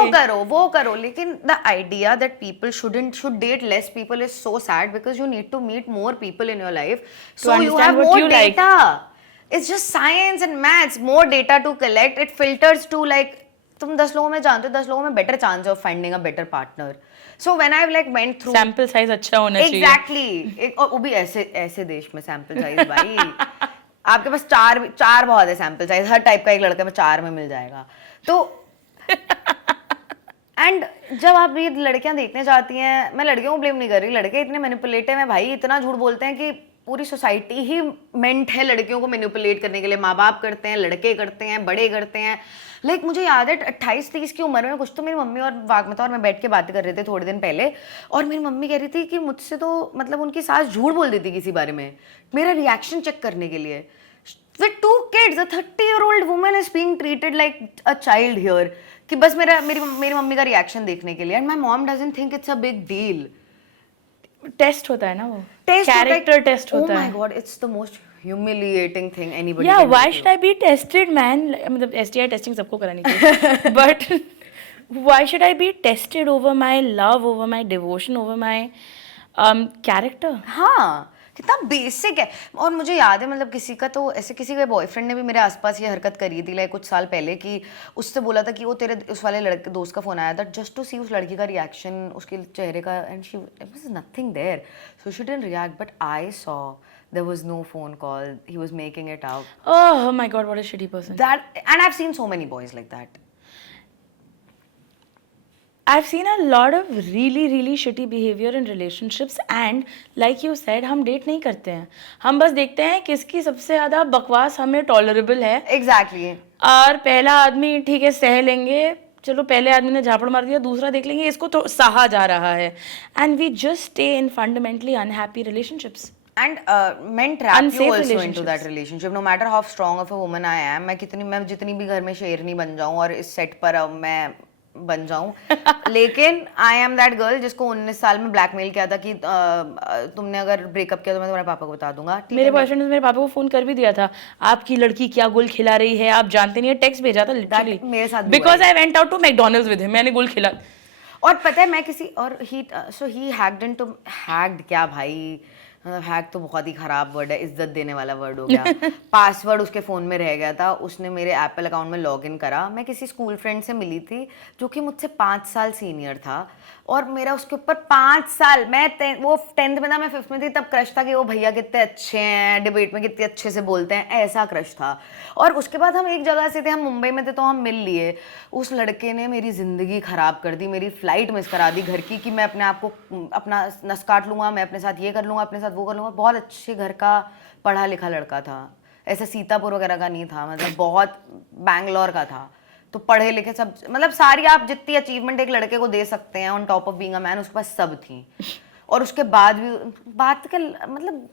वो करो. लेकिन the idea that people should date less people is so sad because you need to meet more people in your life, so you have more data. It's just science and maths, more data to collect. It filters to like तुम 10 लोगों में जानते हो, 10 लोगों में better chance of finding a better partner. So when I've like went through sample size अच्छा होना चाहिए. Exactly. और वो भी ऐसे देश में sample size भाई. आपके पास चार बहुत है sample size. हर टाइप का एक लड़का में 4 में मिल जाएगा. तो एंड जब आप ये लड़कियां देखने जाती हैं, मैं लड़कियों को ब्लेम नहीं कर रही, लड़के इतने मैनिपुलेटिव हैं भाई, इतना झूठ बोलते हैं कि पूरी सोसाइटी ही मेंट है लड़कियों को मैनिपुलेट करने के लिए. माँ बाप करते हैं, लड़के करते हैं, बड़े करते हैं. लाइक मुझे याद है 28-30 की उम्र में कुछ तो मेरी मम्मी और वागमता और मैं बैठ के बातें कर रहे थे थोड़े दिन पहले, और मेरी मम्मी कह रही थी कि मुझसे तो मतलब उनकी सास झूठ बोल देती किसी बारे में, मेरा रिएक्शन चेक करने के लिए. With 2 kids, a 30-year-old woman is being treated like a child here. कि बस मेरी मम्मी का रिएक्शन देखने के लिए. And my mom doesn't think it's a big deal. Test होता है ना वो. कैरेक्टर टेस्ट होता है. Oh my God, it's the most humiliating thing anybody. Yeah, why should I be tested, man? मतलब STI testing सबको करानी चाहिए. But why should I be tested over my love, over my devotion, over my character? हाँ, कितना बेसिक है. और मुझे याद है मतलब किसी का तो ऐसे किसी के बॉयफ्रेंड ने भी मेरे आसपास ये हरकत करी थी लाइक कुछ साल पहले, कि उससे बोला था कि वो तेरे उस वाले लड़के दोस्त का फोन आया था जस्ट टू सी उस लड़की का रिएक्शन उसके चेहरे का, and she was nothing there, so she didn't react. But I saw there was no phone call, he was making it out. Oh my god, what a shitty person. That, and I've seen so many boys like that. I've seen a lot of really really shitty behavior in relationships and like you said हम डेट नहीं करते हैं, हम बस देखते हैं किसकी सबसे ज़्यादा बकवास हमें टॉलरेबल है. Exactly. और पहला आदमी ठीक है सह लेंगे, चलो पहले आदमी ने झापड़ मार दिया, दूसरा देख लेंगे इसको तो सहा जा रहा है. And we just stay in fundamentally unhappy relationships. And men trap Unsafe you also into relationships. that relationship. No matter how strong of a woman I am, मैं जितनी भी घर में शेरनी बन जाऊं और इस सेट पर अब मैं बन जाऊं, लेकिन आई एम दैट गर्ल जिसको 19 साल में ब्लैकमेल किया था कि तुमने अगर ब्रेकअप किया तो मैं तुम्हारे पापा को बता दूंगा. मेरे बॉयफ्रेंड ने मेरे पापा को फोन कर भी दिया था, आपकी लड़की क्या गुल खिला रही है आप जानते नहीं है, टेक्स्ट भेजा था लिटरली मेरे साथ because I went out to McDonald's with him, मैंने गुल खिला. और पता है मैं किसी और ही हैक्ड इनटू हैक्ड क्या भाई, मतलब हैक तो बहुत ही खराब वर्ड है, इज्जत देने वाला वर्ड हो गया. पासवर्ड उसके फ़ोन में रह गया था, उसने मेरे एप्पल अकाउंट में लॉगिन करा. मैं किसी स्कूल फ्रेंड से मिली थी जो कि मुझसे 5 साल सीनियर था और मेरा उसके ऊपर 5 साल, वो 10th में था मैं 5th में थी, तब क्रश था कि वो भैया कितने अच्छे हैं, डिबेट में कितने अच्छे से बोलते हैं, ऐसा क्रश था. और उसके बाद हम एक जगह से थे, हम मुंबई में थे तो हम मिल लिए. उस लड़के ने मेरी ज़िंदगी ख़राब कर दी, मेरी फ़्लाइट मिस करा दी घर की, कि मैं अपने आप को अपना नस काट लूँगा, मैं अपने साथ ये कर लूँगा, अपने साथ वो कर लूँगा. बहुत अच्छे घर का पढ़ा लिखा लड़का था, ऐसा सीतापुर वगैरह का नहीं था, मतलब बहुत बैंगलोर का था. तो पढ़े लिखे सब, मतलब सारी आप जितनी अचीवमेंट एक लड़के को दे सकते हैं on top of being a man, उसके पास सब थी. और उसके बाद भी बात का मतलब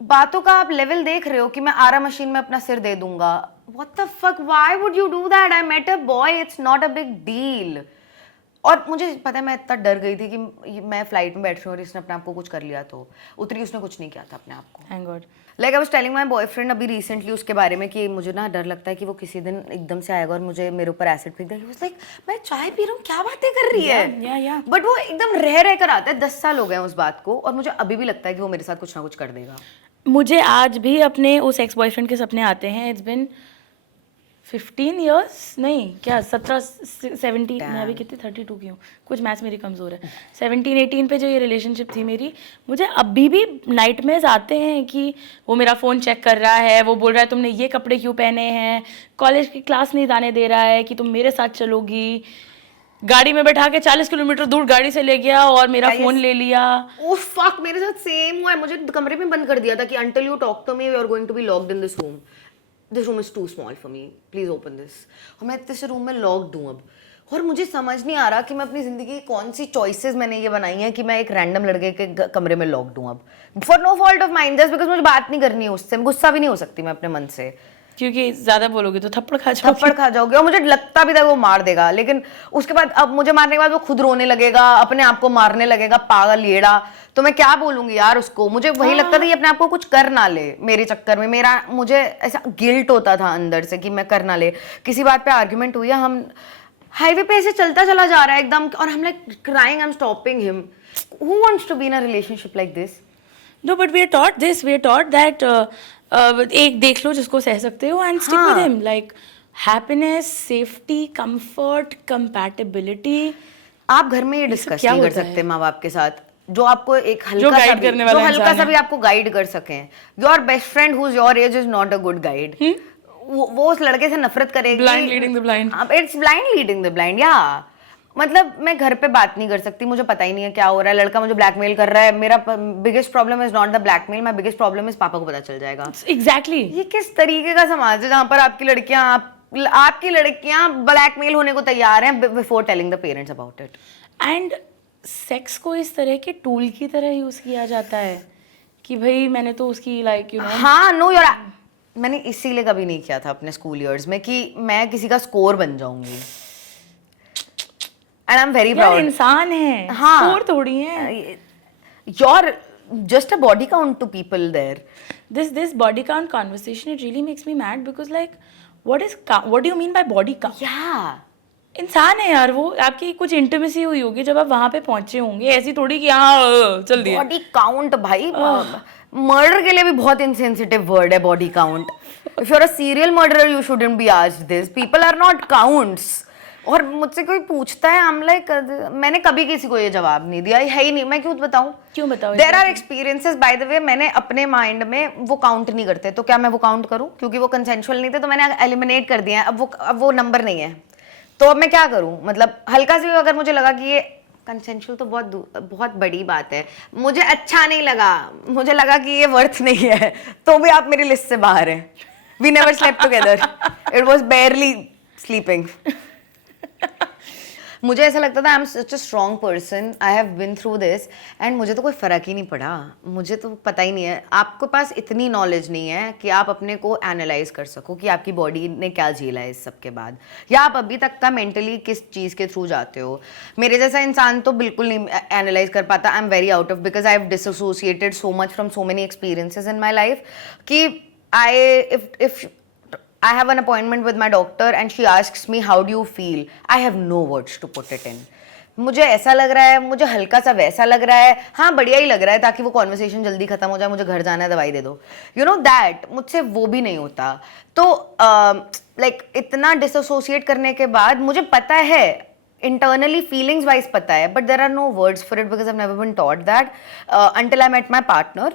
बातों का आप लेवल देख रहे हो कि मैं आरा मशीन में अपना सिर दे दूंगा. What the fuck, why would you do that? I met a boy, it's not a big deal. और मुझे पता है मैं इतना डर गई थी कि मैं फ्लाइट में बैठ रही हूँ और इसने अपने आप को कुछ कर लिया तो उतरी, उसने कुछ नहीं किया था अपने आप को. Thank God. Like I was telling my boyfriend अभी रिसेंटली उसके बारे में कि मुझे ना डर लगता है कि वो किसी दिन एकदम से आएगा और मुझे मेरे ऊपर एसिड फेंक देगा. लाइक मैं चाय पी रहा हूँ, क्या बातें कर रही है. या बट वो एकदम रह कर आता है. 10 साल हो गए उस बात को और मुझे अभी भी लगता है कि वो मेरे साथ कुछ ना कुछ कर देगा. मुझे आज भी अपने उस एक्स बॉयफ्रेंड के सपने आते हैं. इट्स बिन 15 years, नहीं क्या 17 मैं अभी कितनी 32 की हूँ, कुछ मैथ्स मेरी कमज़ोर है. 17-18 पे जो ये रिलेशनशिप थी मेरी, मुझे अभी भी नाइटमेयर्स आते हैं कि वो मेरा फ़ोन चेक कर रहा है, वो बोल रहा है तुमने ये कपड़े क्यों पहने हैं, कॉलेज की क्लास नहीं जाने दे रहा है कि तुम मेरे साथ चलोगी, गाड़ी में बैठा के 40 किलोमीटर दूर गाड़ी से ले गया और मेरा फ़ोन ले लिया. ओह फक, मेरे साथ सेम हुआ है. मुझे कमरे में बंद कर दिया था कि until you talk to me we are going to be locked in this room. This room is too small for me. Please open this. और मैं इस रूम में लॉक्ड हूँ अब. और मुझे समझ नहीं आ रहा कि मैं अपनी ज़िंदगी की कौन सी चॉइसेस मैंने ये बनाई हैं कि मैं एक रैंडम लड़के के कमरे में लॉक्ड हूँ अब. For no fault of mind, just because मुझे बात नहीं करनी है उससे. गुस्सा भी नहीं हो सकती मैं अपने मन से, क्योंकि ज़्यादा बोलोगे तो थप्पड़ खा जाओगे और मुझे लगता भी था वो मार देगा. लेकिन उसके बाद अब मुझे मारने के बाद वो खुद रोने लगेगा, अपने आप को मारने लगेगा, पागल येड़ा. तो मैं क्या बोलूंगी यार उसको. मुझे वही लगता था कि अपने आप को कुछ कर ना ले मेरे चक्कर में. मुझे ऐसा गिल्ट होता था अंदर से कि मैं कर ना ले. किसी बात पे आर्ग्यूमेंट हुई है, हम हाईवे पे ऐसे चलता चला जा रहा है एकदम, और हम like crying, I am stopping him. Who wants to be in a relationship like this? No but we are taught this, we are taught that एक देख लो जिसको सह सकते हो and stick with him. Like happiness, safety, comfort, compatibility. आप घर में ये डिस्कस नहीं कर सकते माँ बाप के साथ, जो आपको एक हल्का सा भी आपको गाइड कर सकें. Your best friend who is your age is not a good guide. वो उस लड़के से नफरत करेगी. Blind leading the blind. It's blind leading the blind. या मतलब मैं घर पे बात नहीं कर सकती, मुझे पता ही नहीं है क्या हो रहा है. लड़का मुझे ब्लैकमेल कर रहा है. मेरा biggest problem is not the blackmail, my biggest problem is पापा को पता चल जाएगा. एग्जैक्टली. ये किस तरीके का समाज है जहाँ पर आपकी लड़कियां ब्लैकमेल होने को तैयार हैं before telling the parents about it. And sex को इस तरह के टूल की तरह यूज किया जाता है कि भाई मैंने तो उसकी लाइक यू नो. हाँ नो यार, मैंने इसीलिए कभी नहीं किया था अपने स्कूल ईयर्स में कि मैं किसी का स्कोर बन जाऊंगी. And I am very proud. इंसान है, हाँ, स्कोर थोड़ी है. You're just a body count to people there. This body count conversation, it really makes me mad because like what do you mean by body count? Yeah. इंसान है यार वो. आपकी कुछ इंटीमेसी हुई होगी जब आप वहां पे पहुंचे होंगे, ऐसी थोड़ी कि हाँ चल दिया. बॉडी काउंट भाई, मर्डर के लिए भी बहुत इनसेंसिटिव वर्ड है body count. If you are a serial murderer you shouldn't be asked this. People are not counts. और मुझसे कोई पूछता है I'm like, मैंने कभी किसी को ये जवाब नहीं दिया, है ही नहीं, मैं क्यों बताऊं? क्यों बताओ? There are experiences by the way, मैंने अपने माइंड में वो काउंट नहीं करते, तो क्या मैं वो काउंट करूं? क्योंकि वो कंसेंशुअल नहीं थे तो मैंने एलिमिनेट कर दिया, अब वो नंबर नहीं है, तो अब मैं क्या करूं? मतलब हल्का सी अगर मुझे लगा कि ये कंसेंशुअल तो बहुत बड़ी बात है, मुझे अच्छा नहीं लगा, मुझे लगा कि ये वर्थ नहीं है, तो भी आप मेरी लिस्ट से बाहर हैं. We never slept together, it was barely sleeping. मुझे ऐसा लगता था I am such a strong person, I have been through this, and मुझे तो कोई फ़र्क ही नहीं पड़ा, मुझे तो पता ही नहीं है. आपके पास इतनी नॉलेज नहीं है कि आप अपने को एनालाइज कर सको कि आपकी बॉडी ने क्या झेला है इस सब के बाद, या आप अभी तक का मेंटली किस चीज़ के थ्रू जाते हो. मेरे जैसा इंसान तो बिल्कुल नहीं एनालाइज कर पाता. I am very out of, because I have dissociated so much from so many experiences in my life कि if I have an appointment with my doctor and she asks me how do you feel, I have no words to put it in. मुझे ऐसा लग रहा है, मुझे हल्का सा वैसा लग रहा है, हाँ बढ़िया ही लग रहा है ताकि वो कॉन्वर्सेशन जल्दी खत्म हो जाए, मुझे घर जाना है, दवाई दे दो, यू नो दैट. मुझसे वो भी नहीं होता. तो लाइक इतना डिसोसिएट करने के बाद मुझे पता है, internally feelings wise पता है, but there are no words for it because I've never been taught that until I met my partner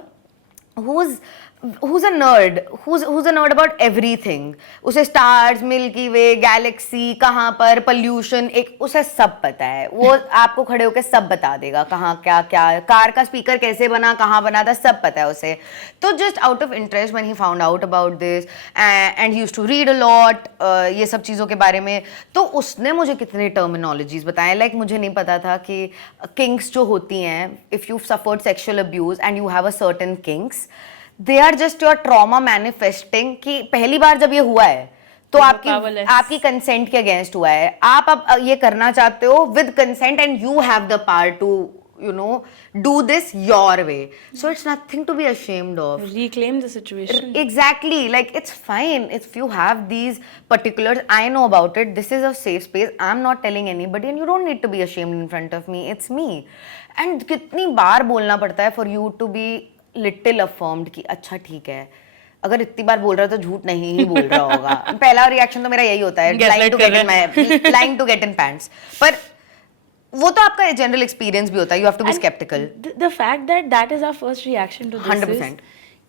who's a nerd, who's a nerd about everything. उसे स्टार्स, मिल्की वे, गैलेक्सी, कहाँ पर पोल्यूशन, एक उसे सब पता है. वो आपको खड़े होकर सब बता देगा, कहाँ क्या क्या, कार का स्पीकर कैसे बना, कहाँ बना था, सब पता है उसे. तो just out of interest when he found out about this and he used to read a lot ये सब चीज़ों के बारे में, तो उसने मुझे कितने टर्मिनोलॉजीज बताए. लाइक मुझे नहीं पता था कि किंग्स जो होती हैं, if you suffered sexual abuse and you have a certain kinks, they are just your trauma manifesting. कि पहली बार जब ये हुआ है तो आपकी कंसेंट के अगेंस्ट हुआ है, आप अब ये करना चाहते हो with consent and you have the power to you know do this your way, so it's nothing to be ashamed of. Reclaim the situation. Exactly, like it's fine if you have these particulars, I know about it, this is a safe space, I'm not telling anybody and you don't need to be ashamed in front of me, it's me. And कितनी बार बोलना पड़ता है for you to be little affirmed कि अच्छा ठीक है, अगर इतनी बार बोल रहा है तो झूठ नहीं ही बोल रहा होगा. पहला रिएक्शन तो मेरा यही होता है, lying to get in pants. पर वो तो आपका जनरल एक्सपीरियंस भी होता है, you have to be sceptical. The fact that is our first reaction to this 100%.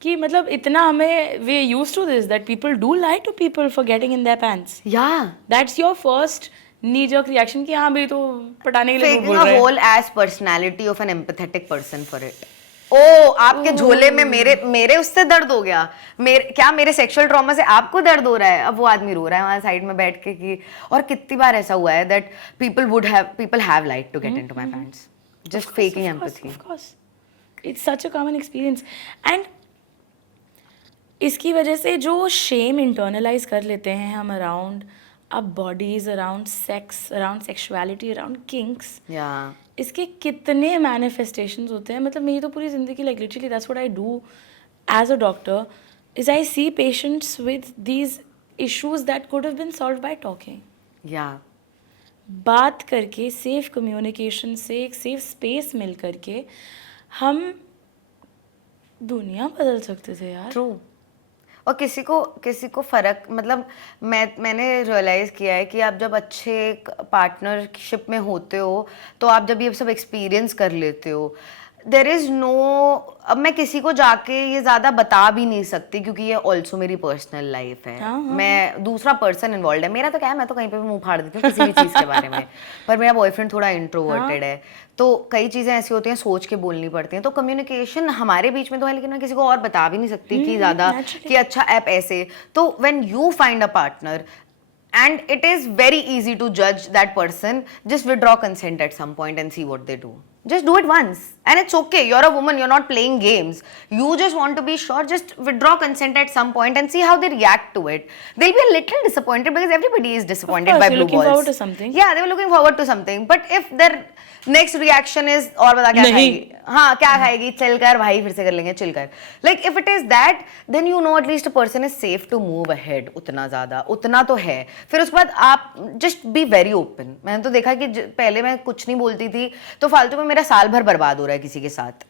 कि मतलब इतना हमें we used to this that people do lie to people for getting in their pants. या that's your first knee-jerk reaction कि हाँ भाई तो पटाने के लिए faking बोल a रहे हैं. whole ass personality of an empathetic person for it. ओ आपके झोले में मेरे उससे दर्द हो गया, मेरे सेक्सुअल ट्रॉमा से आपको दर्द हो रहा है. अब वो आदमी रो रहा है वहाँ साइड में बैठ के कि, और कितनी बार ऐसा हुआ है that people have lied to get into my pants, just faking empathy. Of course, it's such a common experience. And इसकी वजह से जो shame internalize कर लेते हैं हम around our bodies, around sex, around sexuality, around kinks, Yeah. इसके कितने मैनिफेस्टेशंस होते हैं. मतलब मेरी तो पूरी ज़िंदगी like literally that's what I do as a doctor is I see patients with these issues that could have been solved by talking. Yeah. बात करके, सेफ कम्युनिकेशन से, एक सेफ स्पेस मिल करके हम दुनिया बदल सकते थे यार. True. और किसी को फ़र्क, मतलब मैंने रियलाइज़ किया है कि आप जब अच्छे पार्टनरशिप में होते हो तो आप जब ये सब एक्सपीरियंस कर लेते हो, देयर इज़ नो, अब मैं किसी को जाके ये ज़्यादा बता भी नहीं सकती क्योंकि ये ऑल्सो मेरी पर्सनल लाइफ है. मैं दूसरा पर्सन इन्वॉल्व है, मेरा तो क्या है, मैं तो कहीं पे भी मुंह फाड़ देती हूँ किसी भी चीज़ के बारे में. पर मेरा बॉयफ्रेंड थोड़ा इंट्रोवर्टेड है, तो कई चीज़ें ऐसी होती हैं सोच के बोलनी पड़ती हैं. तो कम्युनिकेशन हमारे बीच में तो है, लेकिन मैं किसी को और बता भी नहीं सकती कि ज़्यादा कि अच्छा ऐप ऐसे. तो when you find a partner and it is very easy to judge that person, just withdraw consent at some point and see what they do. Just do it once and it's okay, you're a woman, you're not playing games, you just want to be sure, just withdraw consent at some point and see how they react to it. They'll be a little disappointed because everybody is disappointed by blue balls. looking forward to something. Yeah, they were looking forward to something, but if their next reaction is और बता क्या खाएगी, हाँ क्या खाएगी, चल कर भाई फिर से कर लेंगे, चिल कर, like if it is that, then you know at least a person is safe to move ahead. उतना तो है. फिर उसके बाद आप just be very open. मैंने तो देखा कि पहले मैं कुछ नहीं बोलती थी तो फालतू में मेरा साल भर बर्बाद हो रहा है किसी के साथ।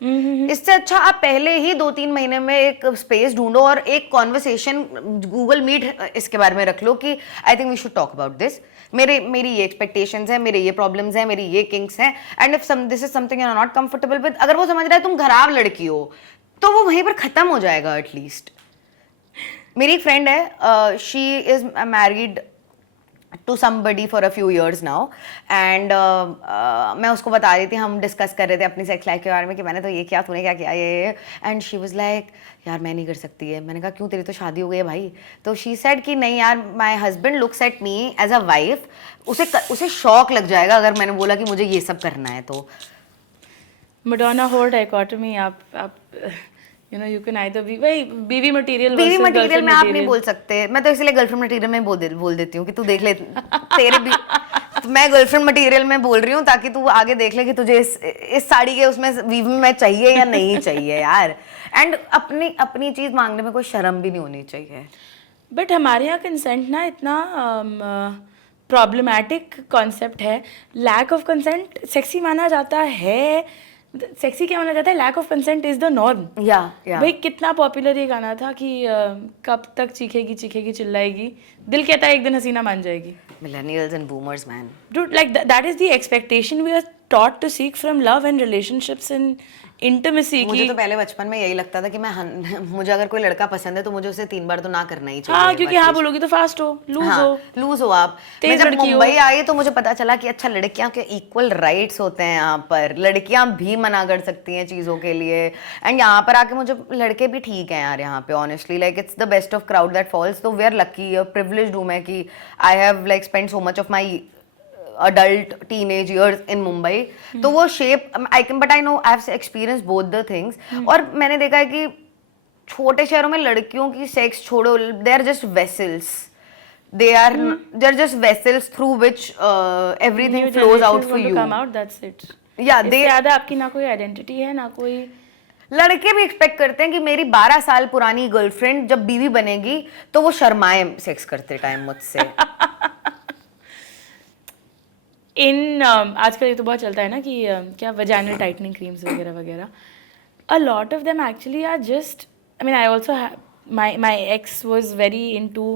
इससे अच्छा आप पहले ही 2-3 महीने में एक स्पेस ढूंढो और एक कॉन्वर्सेशन गूगल मीट इसके बारे में रख लो कि I think we should talk about this, मेरी ये एक्सपेक्टेशंस है, मेरे ये प्रॉब्लम्स हैं, मेरी ये किंक्स हैं, and if this is something you are not comfortable with, अगर वो समझ रहा है तुम खराब लड़की हो तो वो वहीं पर खत्म हो जाएगा एटलीस्ट। मेरी एक फ्रेंड है, she is married to somebody for a few years now, and मैं उसको बता रही थी, हम डिस्कस कर रहे थे अपनी सेक्स लाइफ के बारे में कि मैंने तो ये किया, तूने क्या किया, ये, एंड शी वाज लाइक यार मैं नहीं कर सकती है। मैंने कहा क्यों, तेरी तो शादी हो गई है भाई। तो शी सेड कि नहीं यार, my husband looks at me as a wife, उसे शौक लग जाएगा अगर मैंने बोला कि मुझे ये सब करना है। तो मडोना होर डाइकोटमी, आप you know you can either be भाई बीवी मटेरियल बीवी मटेरियल में आप नहीं बोल सकते, मैं तो इसलिए गर्लफ्रेंड मटेरियल में बोल देती हूँ कि तू देख ले तेरे भी तो मैं गर्लफ्रेंड मटेरियल में बोल रही हूँ ताकि तू आगे देख ले कि तुझे इस साड़ी के उसमें वीव में चाहिए या नहीं चाहिए यार। एंड अपनी चीज मांगने में कोई शर्म भी नहीं होनी चाहिए। बट हमारे यहाँ कंसेंट ना इतना प्रॉब्लमैटिक कॉन्सेप्ट है। लैक ऑफ कंसेंट सेक्सी माना जाता है, सेक्सी क्या माना जाता है, lack of consent is the norm. या भाई कितना पॉपुलर ये गाना था कि कब तक चीखेगी चीखेगी चिल्लाएगी, दिल कहता है एक दिन हसीना मान जाएगी। Millennials and boomers, man. Dude, like that is the expectation we are taught to seek from love and relationships and intimacy. मुझे तो पहले बचपन में यही लगता था कि मुझे अगर कोई लड़का पसंद है तो मुझे उसे 3 बार तो ना करना ही चाहिए। हाँ, क्योंकि हाँ बोलोगी तो फास्ट हो, लूज हो आप। मैं जब मुंबई आई तो मुझे पता चला कि अच्छा लड़कियां के इक्वल राइट्स होते हैं यहाँ पर, लड़कियां भी मना कर सकती हैं चीजों के लिए। एंड यहाँ पर आके मुझे लड़के भी ठीक हैं यार यहाँ पे, honestly like it's the best of crowd that falls. तो वी आर लकी, प्रिविलेज्ड हूँ मैं कि I have like spend so much of my adult teenage years in Mumbai, तो वो shape I can, but I know I've experienced both the things। और मैंने देखा है कि छोटे शहरों में लड़कियों की सेक्स छोड़ो, they are just vessels, they're just vessels through which everything flows out for you। come out, that's it। yeah, इससे ज़्यादा आपकी ना कोई आइडेंटिटी है ना कोई। लड़के भी एक्सपेक्ट करते हैं कि मेरी 12 साल पुरानी गर्लफ्रेंड जब बीवी बनेगी तो वो शर्माए सेक्स करते टाइम मुझसे। आजकल ये तो बहुत चलता है ना कि क्या वजाइनल टाइटनिंग क्रीम्स वगैरह वगैरह, a lot of them actually are just, I mean I also my ex was very into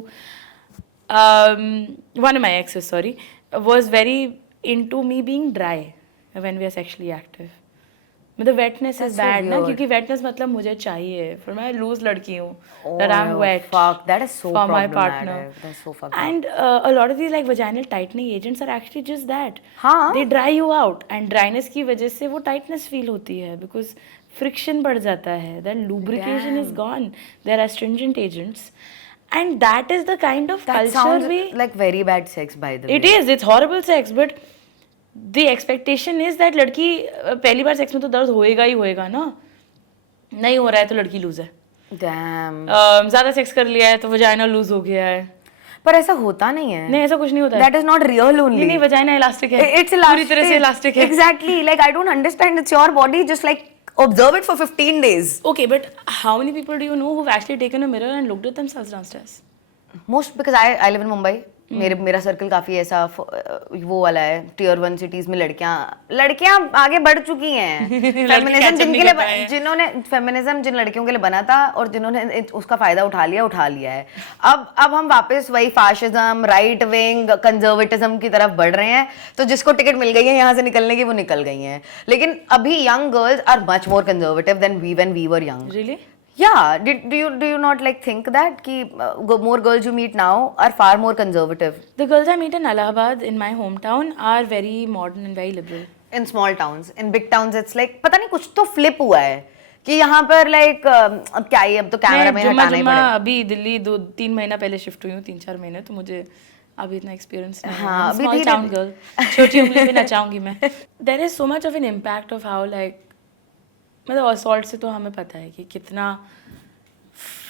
one of my exes sorry was very into me being dry when we are sexually active. मतलब वेटनेस इज बैड ना, क्योंकि वेटनेस मतलब मुझे चाहिए, फिर मैं लूज लड़की हूँ, that I'm wet for my partner, and a lot of these like vaginal tightening agents are actually just that। they dry you out, and dryness की वजह से वो tightness feel होती है because friction बढ़ जाता है, that lubrication is gone, there are astringent agents, and that is the kind of that culture sounds we like very bad sex by the way। it is, it's horrible sex, but the expectation is that लड़की पहली बार सेक्स में तो दर्द होएगा ही होएगा ना, नहीं हो रहा है तो लड़की लूज है। Damn। ज्यादा सेक्स कर लिया है तो वजाइना लूज हो गया है। पर ऐसा होता नहीं है। नहीं, ऐसा कुछ नहीं होता है। That is not real only। नहीं, वजाइना इलास्टिक है। It's elastic। पूरी तरह से इलास्टिक है। Exactly, like I don't understand, it's your body, just like observe it for 15 days। Okay, but how many people do you know who've actually taken a mirror and looked at themselves downstairs? Most because I live in Mumbai। मेरा सर्कल काफी ऐसा वो वाला है, टियर 1 सिटीज में लड़कियां आगे बढ़ चुकी हैं। फेमिनिज्म जिन लड़कियों के लिए बना था और जिन्होंने उसका फायदा उठा लिया है, अब हम वापस वही फाशिज्म, राइट विंग, कंजर्वेटिज्म की तरफ बढ़ रहे हैं। तो जिसको टिकट मिल गई है यहाँ से निकलने की वो निकल गई हैं। लेकिन अभी young girls are much more conservative than we when we were young. Really? Yeah, do you not like think that कि more girls you meet now are far more conservative? The girls I meet in Allahabad, in my hometown, are very modern and very liberal. In small towns, in big towns it's like पता नहीं कुछ तो flip हुआ है कि यहाँ पर like अब क्या ही, अब तो कैमरा में हटाना ही पड़ेगा। अभी दिल्ली 2-3 महीना पहले शिफ्ट हुई हूँ, 3-4 महीने, तो मुझे अभी इतना एक्सपीरियंस नहीं है। हाँ, अभी स्मॉल टाउन गर्ल, छोटी उंगली पे नचाऊंगी मैं। There is so much of an impact of how like, मतलब असॉल्ट से तो हमें पता है कि कितना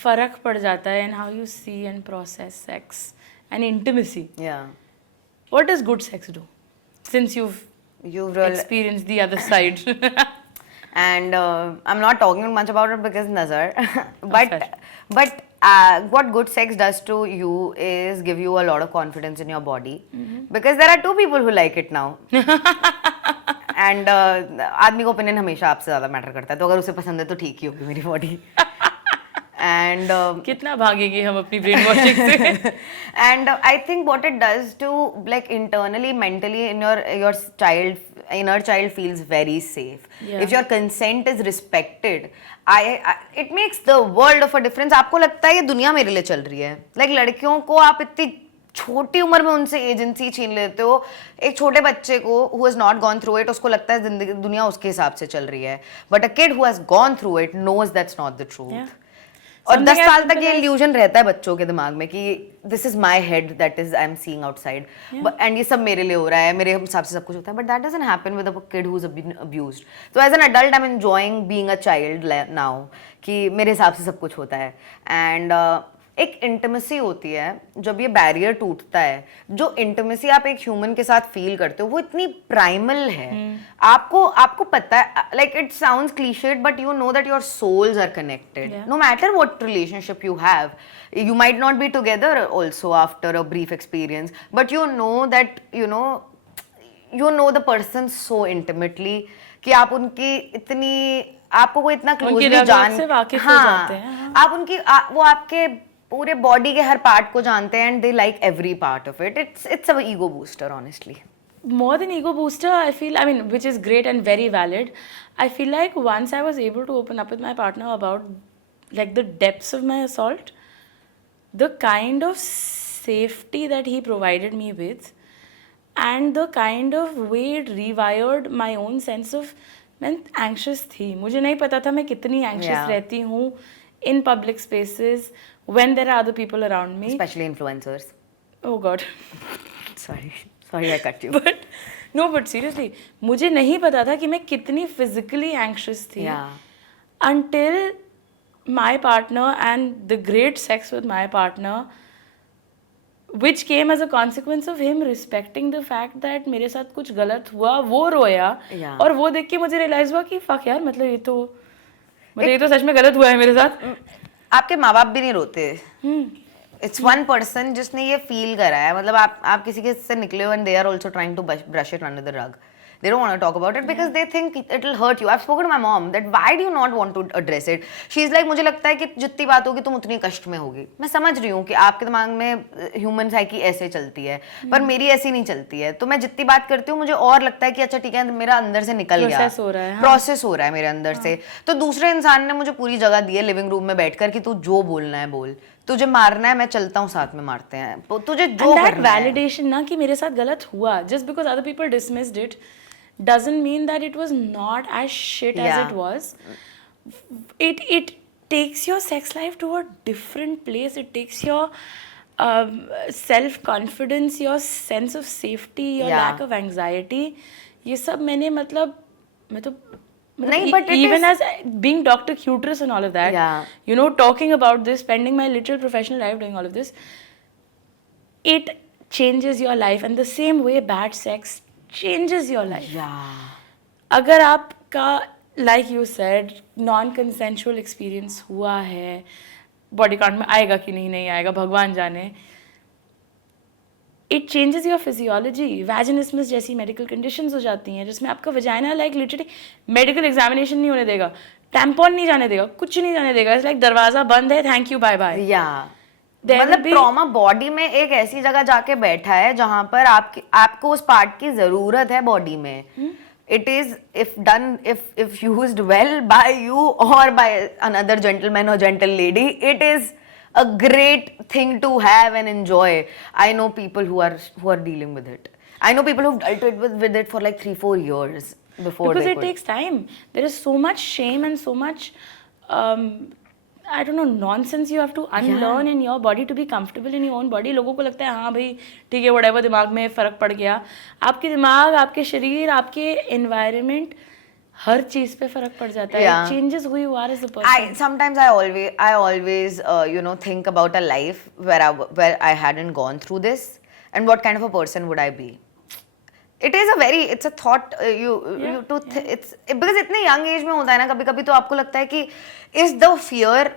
फर्क पड़ जाता है in how you see and process sex and intimacy. Yeah, what does good sex do since you've experienced the other side? and I'm not talking much about it because Nazar, but what good sex does to you is give you a lot of confidence in your body, because there are 2 people who like it now। And आदमी का ओपिनियन हमेशा आपसे ज्यादा मैटर करता है, तो अगर उसे पसंद है तो ठीक ही होगी मेरी बॉडी. And कितना भागेंगे हम अपनी ब्रेन वॉशिंग से. and I think what it does to like internally, mentally, in your child, inner child feels very safe. Yeah. If your consent is respected, it makes the world of a difference. आपको लगता है ये दुनिया मेरे लिए चल रही है. Like लड़कियों को आप इतनी छोटी उम्र में उनसे एजेंसी छीन लेते हो. एक छोटे बच्चे को who has not gone through it, उसको लगता है जिंदगी दुनिया उसके हिसाब से चल रही है. But a kid who has gone through it knows that's not the truth. Yeah. और 10 Something as साल तक simple ये as- इल्यूजन रहता है बच्चों के दिमाग में कि this is my head that is I am seeing outside and ये सब मेरे लिए हो रहा है, मेरे हिसाब से सब कुछ होता है. But that doesn't happen with a kid who is abused. तो as an adult I am enjoying being a child now कि मेरे हिसाब से सब कुछ होता है. एंड एक इंटिमेसी होती है जब ये बैरियर टूटता है. जो इंटिमेसी आप एक ह्यूमन के साथ फील करते हो वो इतनी प्राइमल है. आपको पता है, like it sounds clichéd but you know that your souls are connected no matter what relationship you have. You might not be together also after a brief experience, but you know that you know the person so intimately कि आप उनकी इतनी आपको कोई इतना क्लोजली जान से वाकिफ हो जाते हैं. हाँ. आप उनकी वो आपके पूरे बॉडी के हर पार्ट को जानते हैं and they like every part of it. It's a ego booster honestly. More than ego booster, I mean, which is great and very valid. I feel like once I was able to open up with my partner about like the depths of my assault, the kind of safety that he provided me with, and the kind of way it rewired my own sense of, मैं anxious थी. मुझे नहीं पता था मैं कितनी anxious Yeah. रहती हूँ in public spaces when there are other people around me. Especially influencers. Oh God. Sorry I cut you. But seriously, मुझे नहीं पता था कि मैं कितनी physically anxious थी. Yeah. Until my partner and the great sex with my partner, which came as a consequence of him respecting the fact that मेरे साथ कुछ गलत हुआ, वो रोया. Yeah. और वो देख के मुझे realize हुआ कि fuck यार, मतलब ये तो सच में गलत हुआ है मेरे साथ. आपके माँ बाप भी नहीं रोते. इट्स वन पर्सन जिसने ये फील करा है. मतलब आप किसी के से निकले हो and they are also trying to brush it under the rug. They don't want to talk about it because they think it will hurt you. I've spoken to my mom that why do you not want to address it? She's like मुझे लगता है कि जितनी बात होगी तुम उतनी कष्ट में होगी. मैं समझ रही हूँ कि आपके दिमाग में ह्यूमन साइकी ऐसे चलती है पर मेरी ऐसी नहीं चलती है. तो मैं जितनी बात करती हूँ मुझे और लगता है कि अच्छा ठीक है मेरा अंदर से निकल गया, प्रोसेस हो रहा है. प्रोसेस हो रहा है मेरे अंदर से. तो दूसरे इंसान ने मुझे पूरी जगह दी है लिविंग रूम में बैठकर कि तू जो बोलना है बोल, तुझे मारना है मैं चलता हूँ साथ में मारते हैं, तुझे जो and that करना है. validation ना कि मेरे साथ गलत हुआ, just because other people dismissed it doesn't mean that it was not as shit as Yeah. it was. It takes your sex life to a different place. It takes your self confidence, your sense of safety, your Yeah. lack of anxiety. ये सब मैंने मतलब मैं तो नहीं, but it even is- as being Dr. Cutress and all of that, Yeah. you know, talking about this, spending my literal professional life doing all of this, it changes your life, and the same way bad sex changes your life. Yeah. अगर आपका like you said non consensual experience हुआ है, body count में आएगा कि नहीं आएगा भगवान जाने, it changes your physiology. Vaginismus जैसी medical conditions हो जाती हैं जिसमें आपका vagina like literally medical examination नहीं होने देगा, tampon नहीं जाने देगा, कुछ नहीं जाने देगा. It's like दरवाजा बंद है, thank you, bye bye. Yeah. There will मतलब be- ट्रॉमा बॉडी में एक ऐसी जगह जाके बैठा है जहां पर आपको उस पार्ट की जरूरत है बॉडी में. It is if used well by you or by another gentleman or gentle lady, it is a great thing to have and enjoy. I know people who are dealing with it. I know people who've dealt with it for like 3-4 years before Because they it could. takes time. There is so much shame and so much I don't know nonsense you have to unlearn in your body to be comfortable in your own body. लोगों को लगता है हाँ भाई ठीक है whatever, दिमाग में फर्क पड़ गया. आपके दिमाग, आपके शरीर, आपके environment, हर चीज पे फर्क पड़ जाता है. Yeah. It changes who you are as a person. Sometimes I always think about a life where I hadn't gone through this and what kind of a person would I be. It's a thought it's because इतने young age में होता है ना कभी-कभी तो आपको लगता है कि is the fear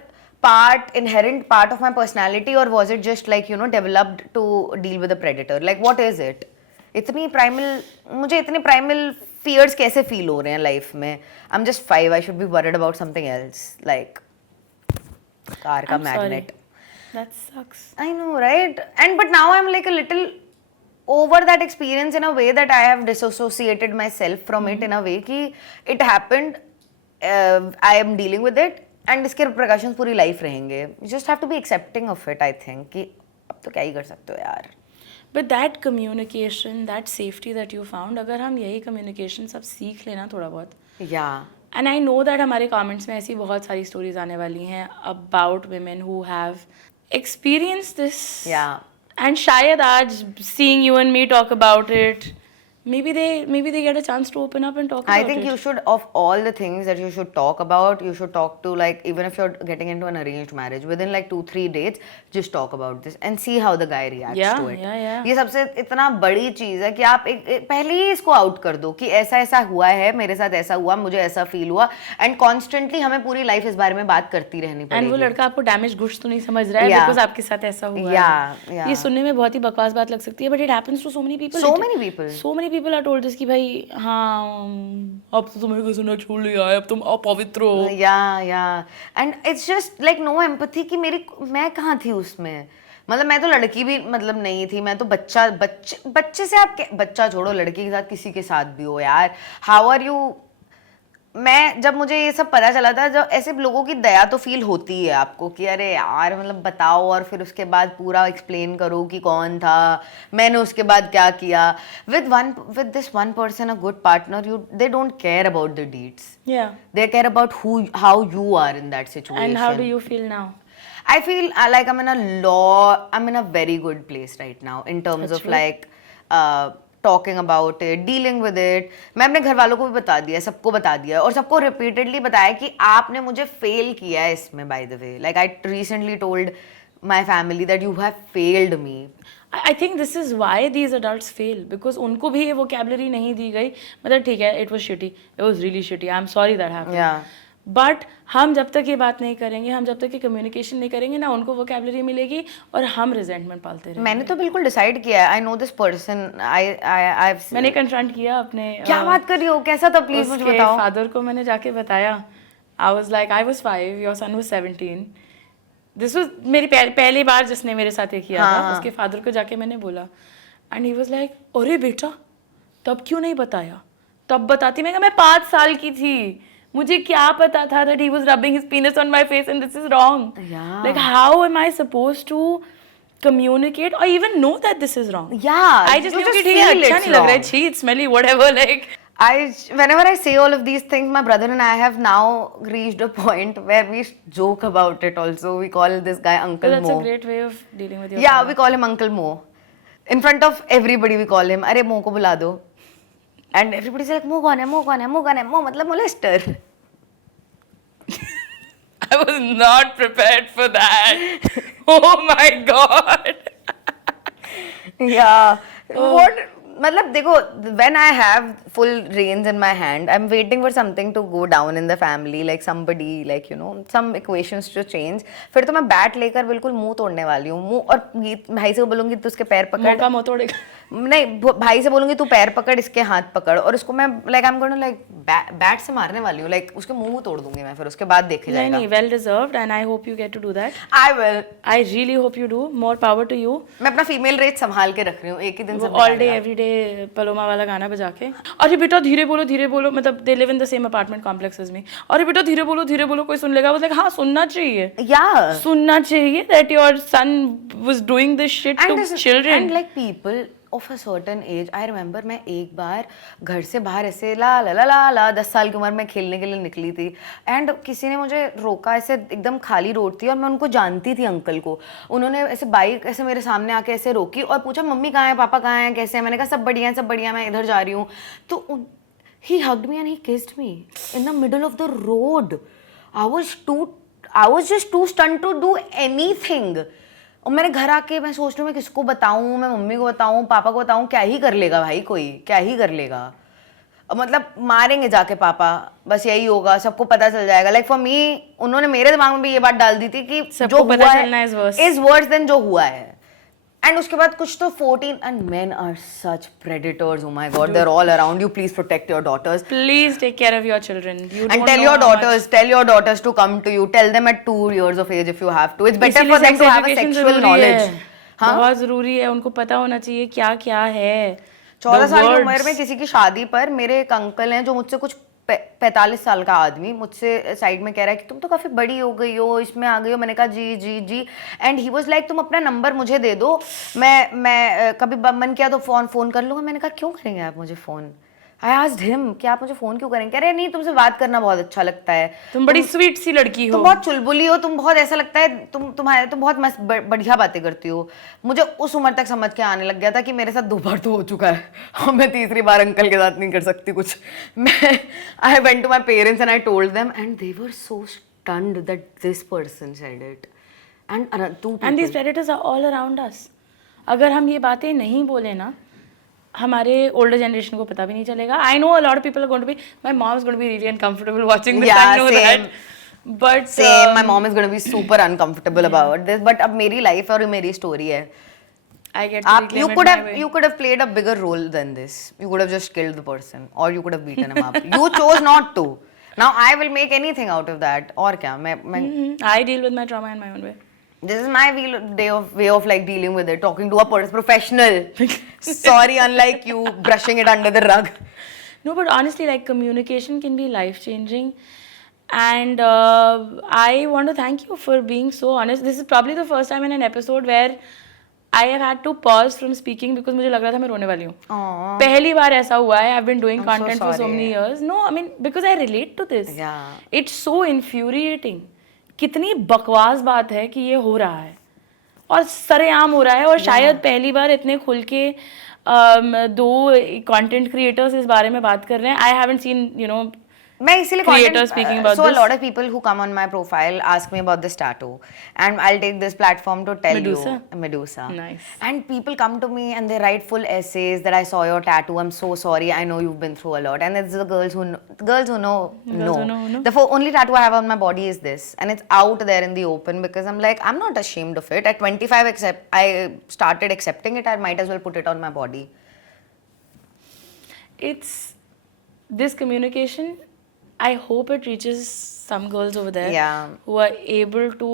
inherent part of my personality or was it just like developed to deal with a predator, like what is it? मुझे इतनी primal fears कैसे feel हो रहे हैं life में. I'm just 5. I should be worried about something else, like car का I'm sorry. magnet. That sucks. I know, right? And but now I'm like a little over that experience in a way that I have disassociated myself from it in a way कि it happened, I am dealing with it, and इसके repercussions पूरी life रहेंगे. You just have to be accepting of it, I think. कि अब तो क्या ही कर सकते हो यार. But that communication, that safety that you found, अगर हम यही communication सब सीख लेना थोड़ा बहुत. Yeah. And I know that हमारे comments में ऐसी बहुत सारी stories आने वाली हैं about women who have experienced this. Yeah. And शायद आज seeing you and me talk about it, maybe they get a chance to open up and talk about it. I think you should, of all the things that you should talk about, you should talk to, like, even if you're getting into an arranged marriage, within like 2-3 dates, just talk about this and see how the guy reacts to it. Yeah. ये सबसे इतना बड़ी चीज है कि आप एक पहले ही इसको आउट कर दो कि ऐसा ऐसा हुआ है, मेरे साथ ऐसा हुआ, मुझे ऐसा फील हुआ, एंड कॉन्स्टेंटली हमें पूरी लाइफ इस बारे में बात करती रहनी पड़ेगी. And वो लड़का आपको डैमेज गुड्स तो नहीं समझ रहा है because आपके साथ ऐसा हुआ है. ये सुनने में बहुत ही बकवास बात लग सकती है, but it happens to so many people. So many people are told this कि भाई हाँ अब तो तुम्हें किसी ने छू लिया है, अब तुम अपवित्र हो. And it's just like no empathy कि मैं कहाँ थी उसमें. मतलब मैं तो लड़की भी मतलब नहीं थी, मैं तो बच्चे से आप बच्चा छोड़ो, लड़की के साथ किसी के साथ भी हो यार. How are you. मैं जब मुझे ये सब पता चला था, जब ऐसे लोगों की दया तो फील होती है आपको कि अरे यार मतलब बताओ, और फिर उसके बाद पूरा एक्सप्लेन करो कि कौन था, मैंने उसके बाद क्या किया. with this one person, a good partner, they don't care about the deeds. They care about how you are in that situation. And how do you feel now? I feel like I'm in a very good place right now in terms of like talking about it, dealing with it. मैं अपने घर वालों को भी बता दिया, सबको बता दिया, और सबको repeatedly बताया कि आपने मुझे fail किया है इसमें. By the way, like I recently told my family that you have failed me. I think this is why these adults fail, because उनको भी ये vocabulary नहीं दी गई. मतलब ठीक है, it was shitty, it was really shitty, I'm sorry that happened. Yeah. But हम जब तक ये बात नहीं करेंगे, हम जब तक ये कम्युनिकेशन नहीं करेंगे ना, उनको वोकैबुलरी मिलेगी और हम रिजेंटमेंट पालते रहेंगे. मैंने तो बिल्कुल डिसाइड किया है. I know this person. मैंने कन्फ्रंट किया अपने. क्या बात कर रही हो, कैसा था, प्लीज मुझे बताओ. फादर को मैंने जाके बताया. I was like, I was 5, your son was 17. This was मेरी पहली बार जिसने मेरे साथ ये किया था. उसके फादर को जाके मैंने बोला, एंड ही वाज लाइक, अरे बेटा तब क्यों नहीं बताया, तब बताती. मैं 5 साल की थी, मुझे क्या पता था that he was rubbing his penis on my face and this is wrong. Like how am I supposed to communicate or even know that this is wrong? I just knew कि ठीक है, अच्छा नहीं लग रहा है, छी, it's smelly, whatever. Like whenever I say all of these things, my brother and I have now reached a point where we joke about it also. We call this guy Uncle Mo. That's a great way of dealing with your family. We call him Uncle Mo. In front of everybody we call him, अरे Mo को बुला दो. And everybody's like, Mo कौन है, Mo कौन है, Mo कौन है, Mo मतलब molester. I was not prepared for that. Oh my God. Yeah. What? मतलब देखो, when I have full reins in my hand, I'm waiting for something to go down in the family, like somebody, like you know, some equations to change. फिर तो मैं बैट लेकर बिल्कुल मुंह तोड़ने वाली हूँ. मुंह, और भाई से बोलूंगी तू उसके पैर पकड़. मौका मुंह तोड़ेगा. नहीं, भाई से बोलूंगी तू पैर पकड़, इसके हाथ पकड़, और उसको मैं like I'm going to like bat से मारने वाली हूँ. like उसके मुंह तोड़ दूंगी मैं, फिर उसके बाद देखे जाएगा. नहीं, well deserved, and I hope you get to do that. I will. I really hope you do. More power to you. मैं अपना फीमेल रेट संभाल के रख रही हूँ, एक ही दिन से all day every day Paloma वाला गाना बजा के. अरे बेटा धीरे बोलो, मतलब they live in the same apartment complex as me. अरे बेटा धीरे बोलो, कोई सुन लेगा. I was like, हाँ सुनना चाहिए. Yeah. सुनना चाहिए that your son was doing this shit to children. And like people of a certain age, I remember मैं एक बार घर से बाहर ऐसे ला 10 साल की उम्र में खेलने के लिए निकली थी, एंड किसी ने मुझे रोका. ऐसे एकदम खाली रोड थी और मैं उनको जानती थी, अंकल को. उन्होंने ऐसे बाइक ऐसे मेरे सामने आके ऐसे रोकी और पूछा, मम्मी कहाँ है, पापा कहाँ हैं, कैसे हैं. मैंने कहा सब बढ़िया, मैं इधर जा रही हूँ. तो he hugged me and he kissed me in the middle of the road. I was just too stunned to do anything. और मेरे घर आके मैं सोच रही हूँ मैं किसको बताऊँ, मैं मम्मी को बताऊँ, पापा को बताऊँ, क्या ही कर लेगा भाई, कोई क्या ही कर लेगा. मतलब मारेंगे जाके पापा, बस यही होगा, सबको पता चल जाएगा. लाइक फॉर मी, उन्होंने मेरे दिमाग में भी ये बात डाल दी थी कि जो हुआ है इज वर्स देन जो हुआ है. एंड उसके बाद कुछ तो 14 and men are such predators, oh my god, they're all around you, please protect your daughters. Please take care of your children. You And don't tell know your how much- daughters, tell your daughters to come to you. Tell them at 2 years of age if you have to. It's better इसीलिए for them sex to have a education sexual जरूरी knowledge. है। हाँ? बहुत जरूरी है, उनको पता होना चाहिए क्या क्या है। 14 The साल की words. उम्र में किसी की शादी पर मेरे एक अंकल हैं जो मुझसे कुछ 45 साल का आदमी मुझसे साइड में कह रहा है कि तुम तो काफी बड़ी हो गई हो, इसमें आ गई हो। मैंने कहा जी जी जी। एंड ही वाज लाइक तुम अपना नंबर मुझे दे दो, मैं कभी मन किया तो फोन कर लूंगा। मैंने कहा क्यों करेंगे आप मुझे फोन? आई आस्क्ड हिम कि आप मुझे फोन क्यों करेंगे? कह रहे नहीं तुमसे बात करना बहुत अच्छा लगता है, तुम बड़ी स्वीट सी लड़की हो, तुम बहुत चुलबुली हो, तुम बहुत ऐसा लगता है तुम बहुत मस्त बढ़िया बातें करती हो। मुझे उस उम्र तक समझ के आने लग गया था कि मेरे साथ 2 बार तो हो चुका है और मैं तीसरी बार अंकल के साथ नहीं कर सकती कुछ। मैं I went to my parents and I told them and they were so stunned that this person said it. And these predators are all around us. अगर हम ये बातें नहीं बोले ना, हमारे ओल्डर जनरेशन को पता भी नहीं चलेगा। I know a lot of people are going to be, my mom is going to be really uncomfortable watching this, I know that, but same my mom is going to be super uncomfortable about this, but अब मेरी लाइफ और मेरी स्टोरी है। आई गेट आप you could have played a bigger role than this. You could have just killed the person or you could have beaten him up. You chose not to. Now I will make anything out of that. और क्या मैं I deal with my trauma in my own way. this is my way of like dealing with it, talking to a professional. Sorry, unlike you brushing it under the rug. No, but honestly, like communication can be life changing, and I want to thank you for being so honest. This is probably the first time in an episode where I have had to pause from speaking because मुझे लग रहा था मैं रोने वाली हूँ। Aww. पहली बार ऐसा हुआ है। I've been doing I'm so content for so sorry. many years. No, I mean because I relate to this. Yeah. It's so infuriating. कितनी बकवास बात है कि ये हो रहा है और सरेआम हो रहा है, और शायद पहली बार इतने खुल के 2 कंटेंट क्रिएटर्स इस बारे में बात कर रहे हैं। आई हैवंट सीन मैं इसीलिए creators speaking about so a this. lot of people who come on my profile ask me about this tattoo and I'll take this platform to tell Medusa? you Medusa. Nice. And people come to me and they write full essays that I saw your tattoo, I'm so sorry, I know you've been through a lot. And it's the girls who know. The only tattoo I have on my body is this, and it's out there in the open because I'm like, I'm not ashamed of it. At 25 I started accepting it. I might as well put it on my body. It's this communication. I hope it reaches some girls over there who are able to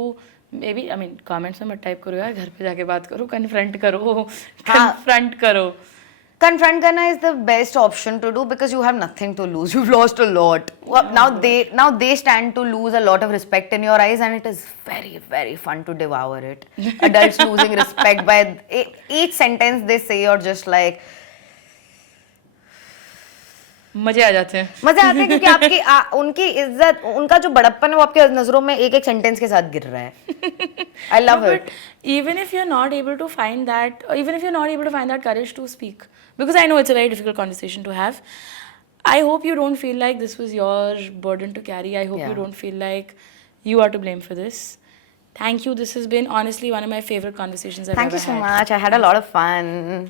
maybe, I mean, comments में मत टाइप करो यार, घर पे जाके बात करो, confront करो. Confront करना is the best option to do because you have nothing to lose. You've lost a lot. Now they stand to lose a lot of respect in your eyes, and it is very, very fun to devour it. Adults losing respect by each sentence they say, you're just like. मजे आ जाते हैं क्योंकि आपकी उनकी इज्जत, उनका जो बड़प्पन है वो आपके नजरों में एक सेंटेंस के साथ गिर रहा है। I love it. Even if you're not able to find that courage to speak, because I know it's a very difficult conversation to have, I hope you don't feel like this was your burden to carry. I hope you don't feel like you are to blame for this. Thank you. This has been honestly one of my favorite conversations I've ever had. Thank you so much. I had a lot of fun.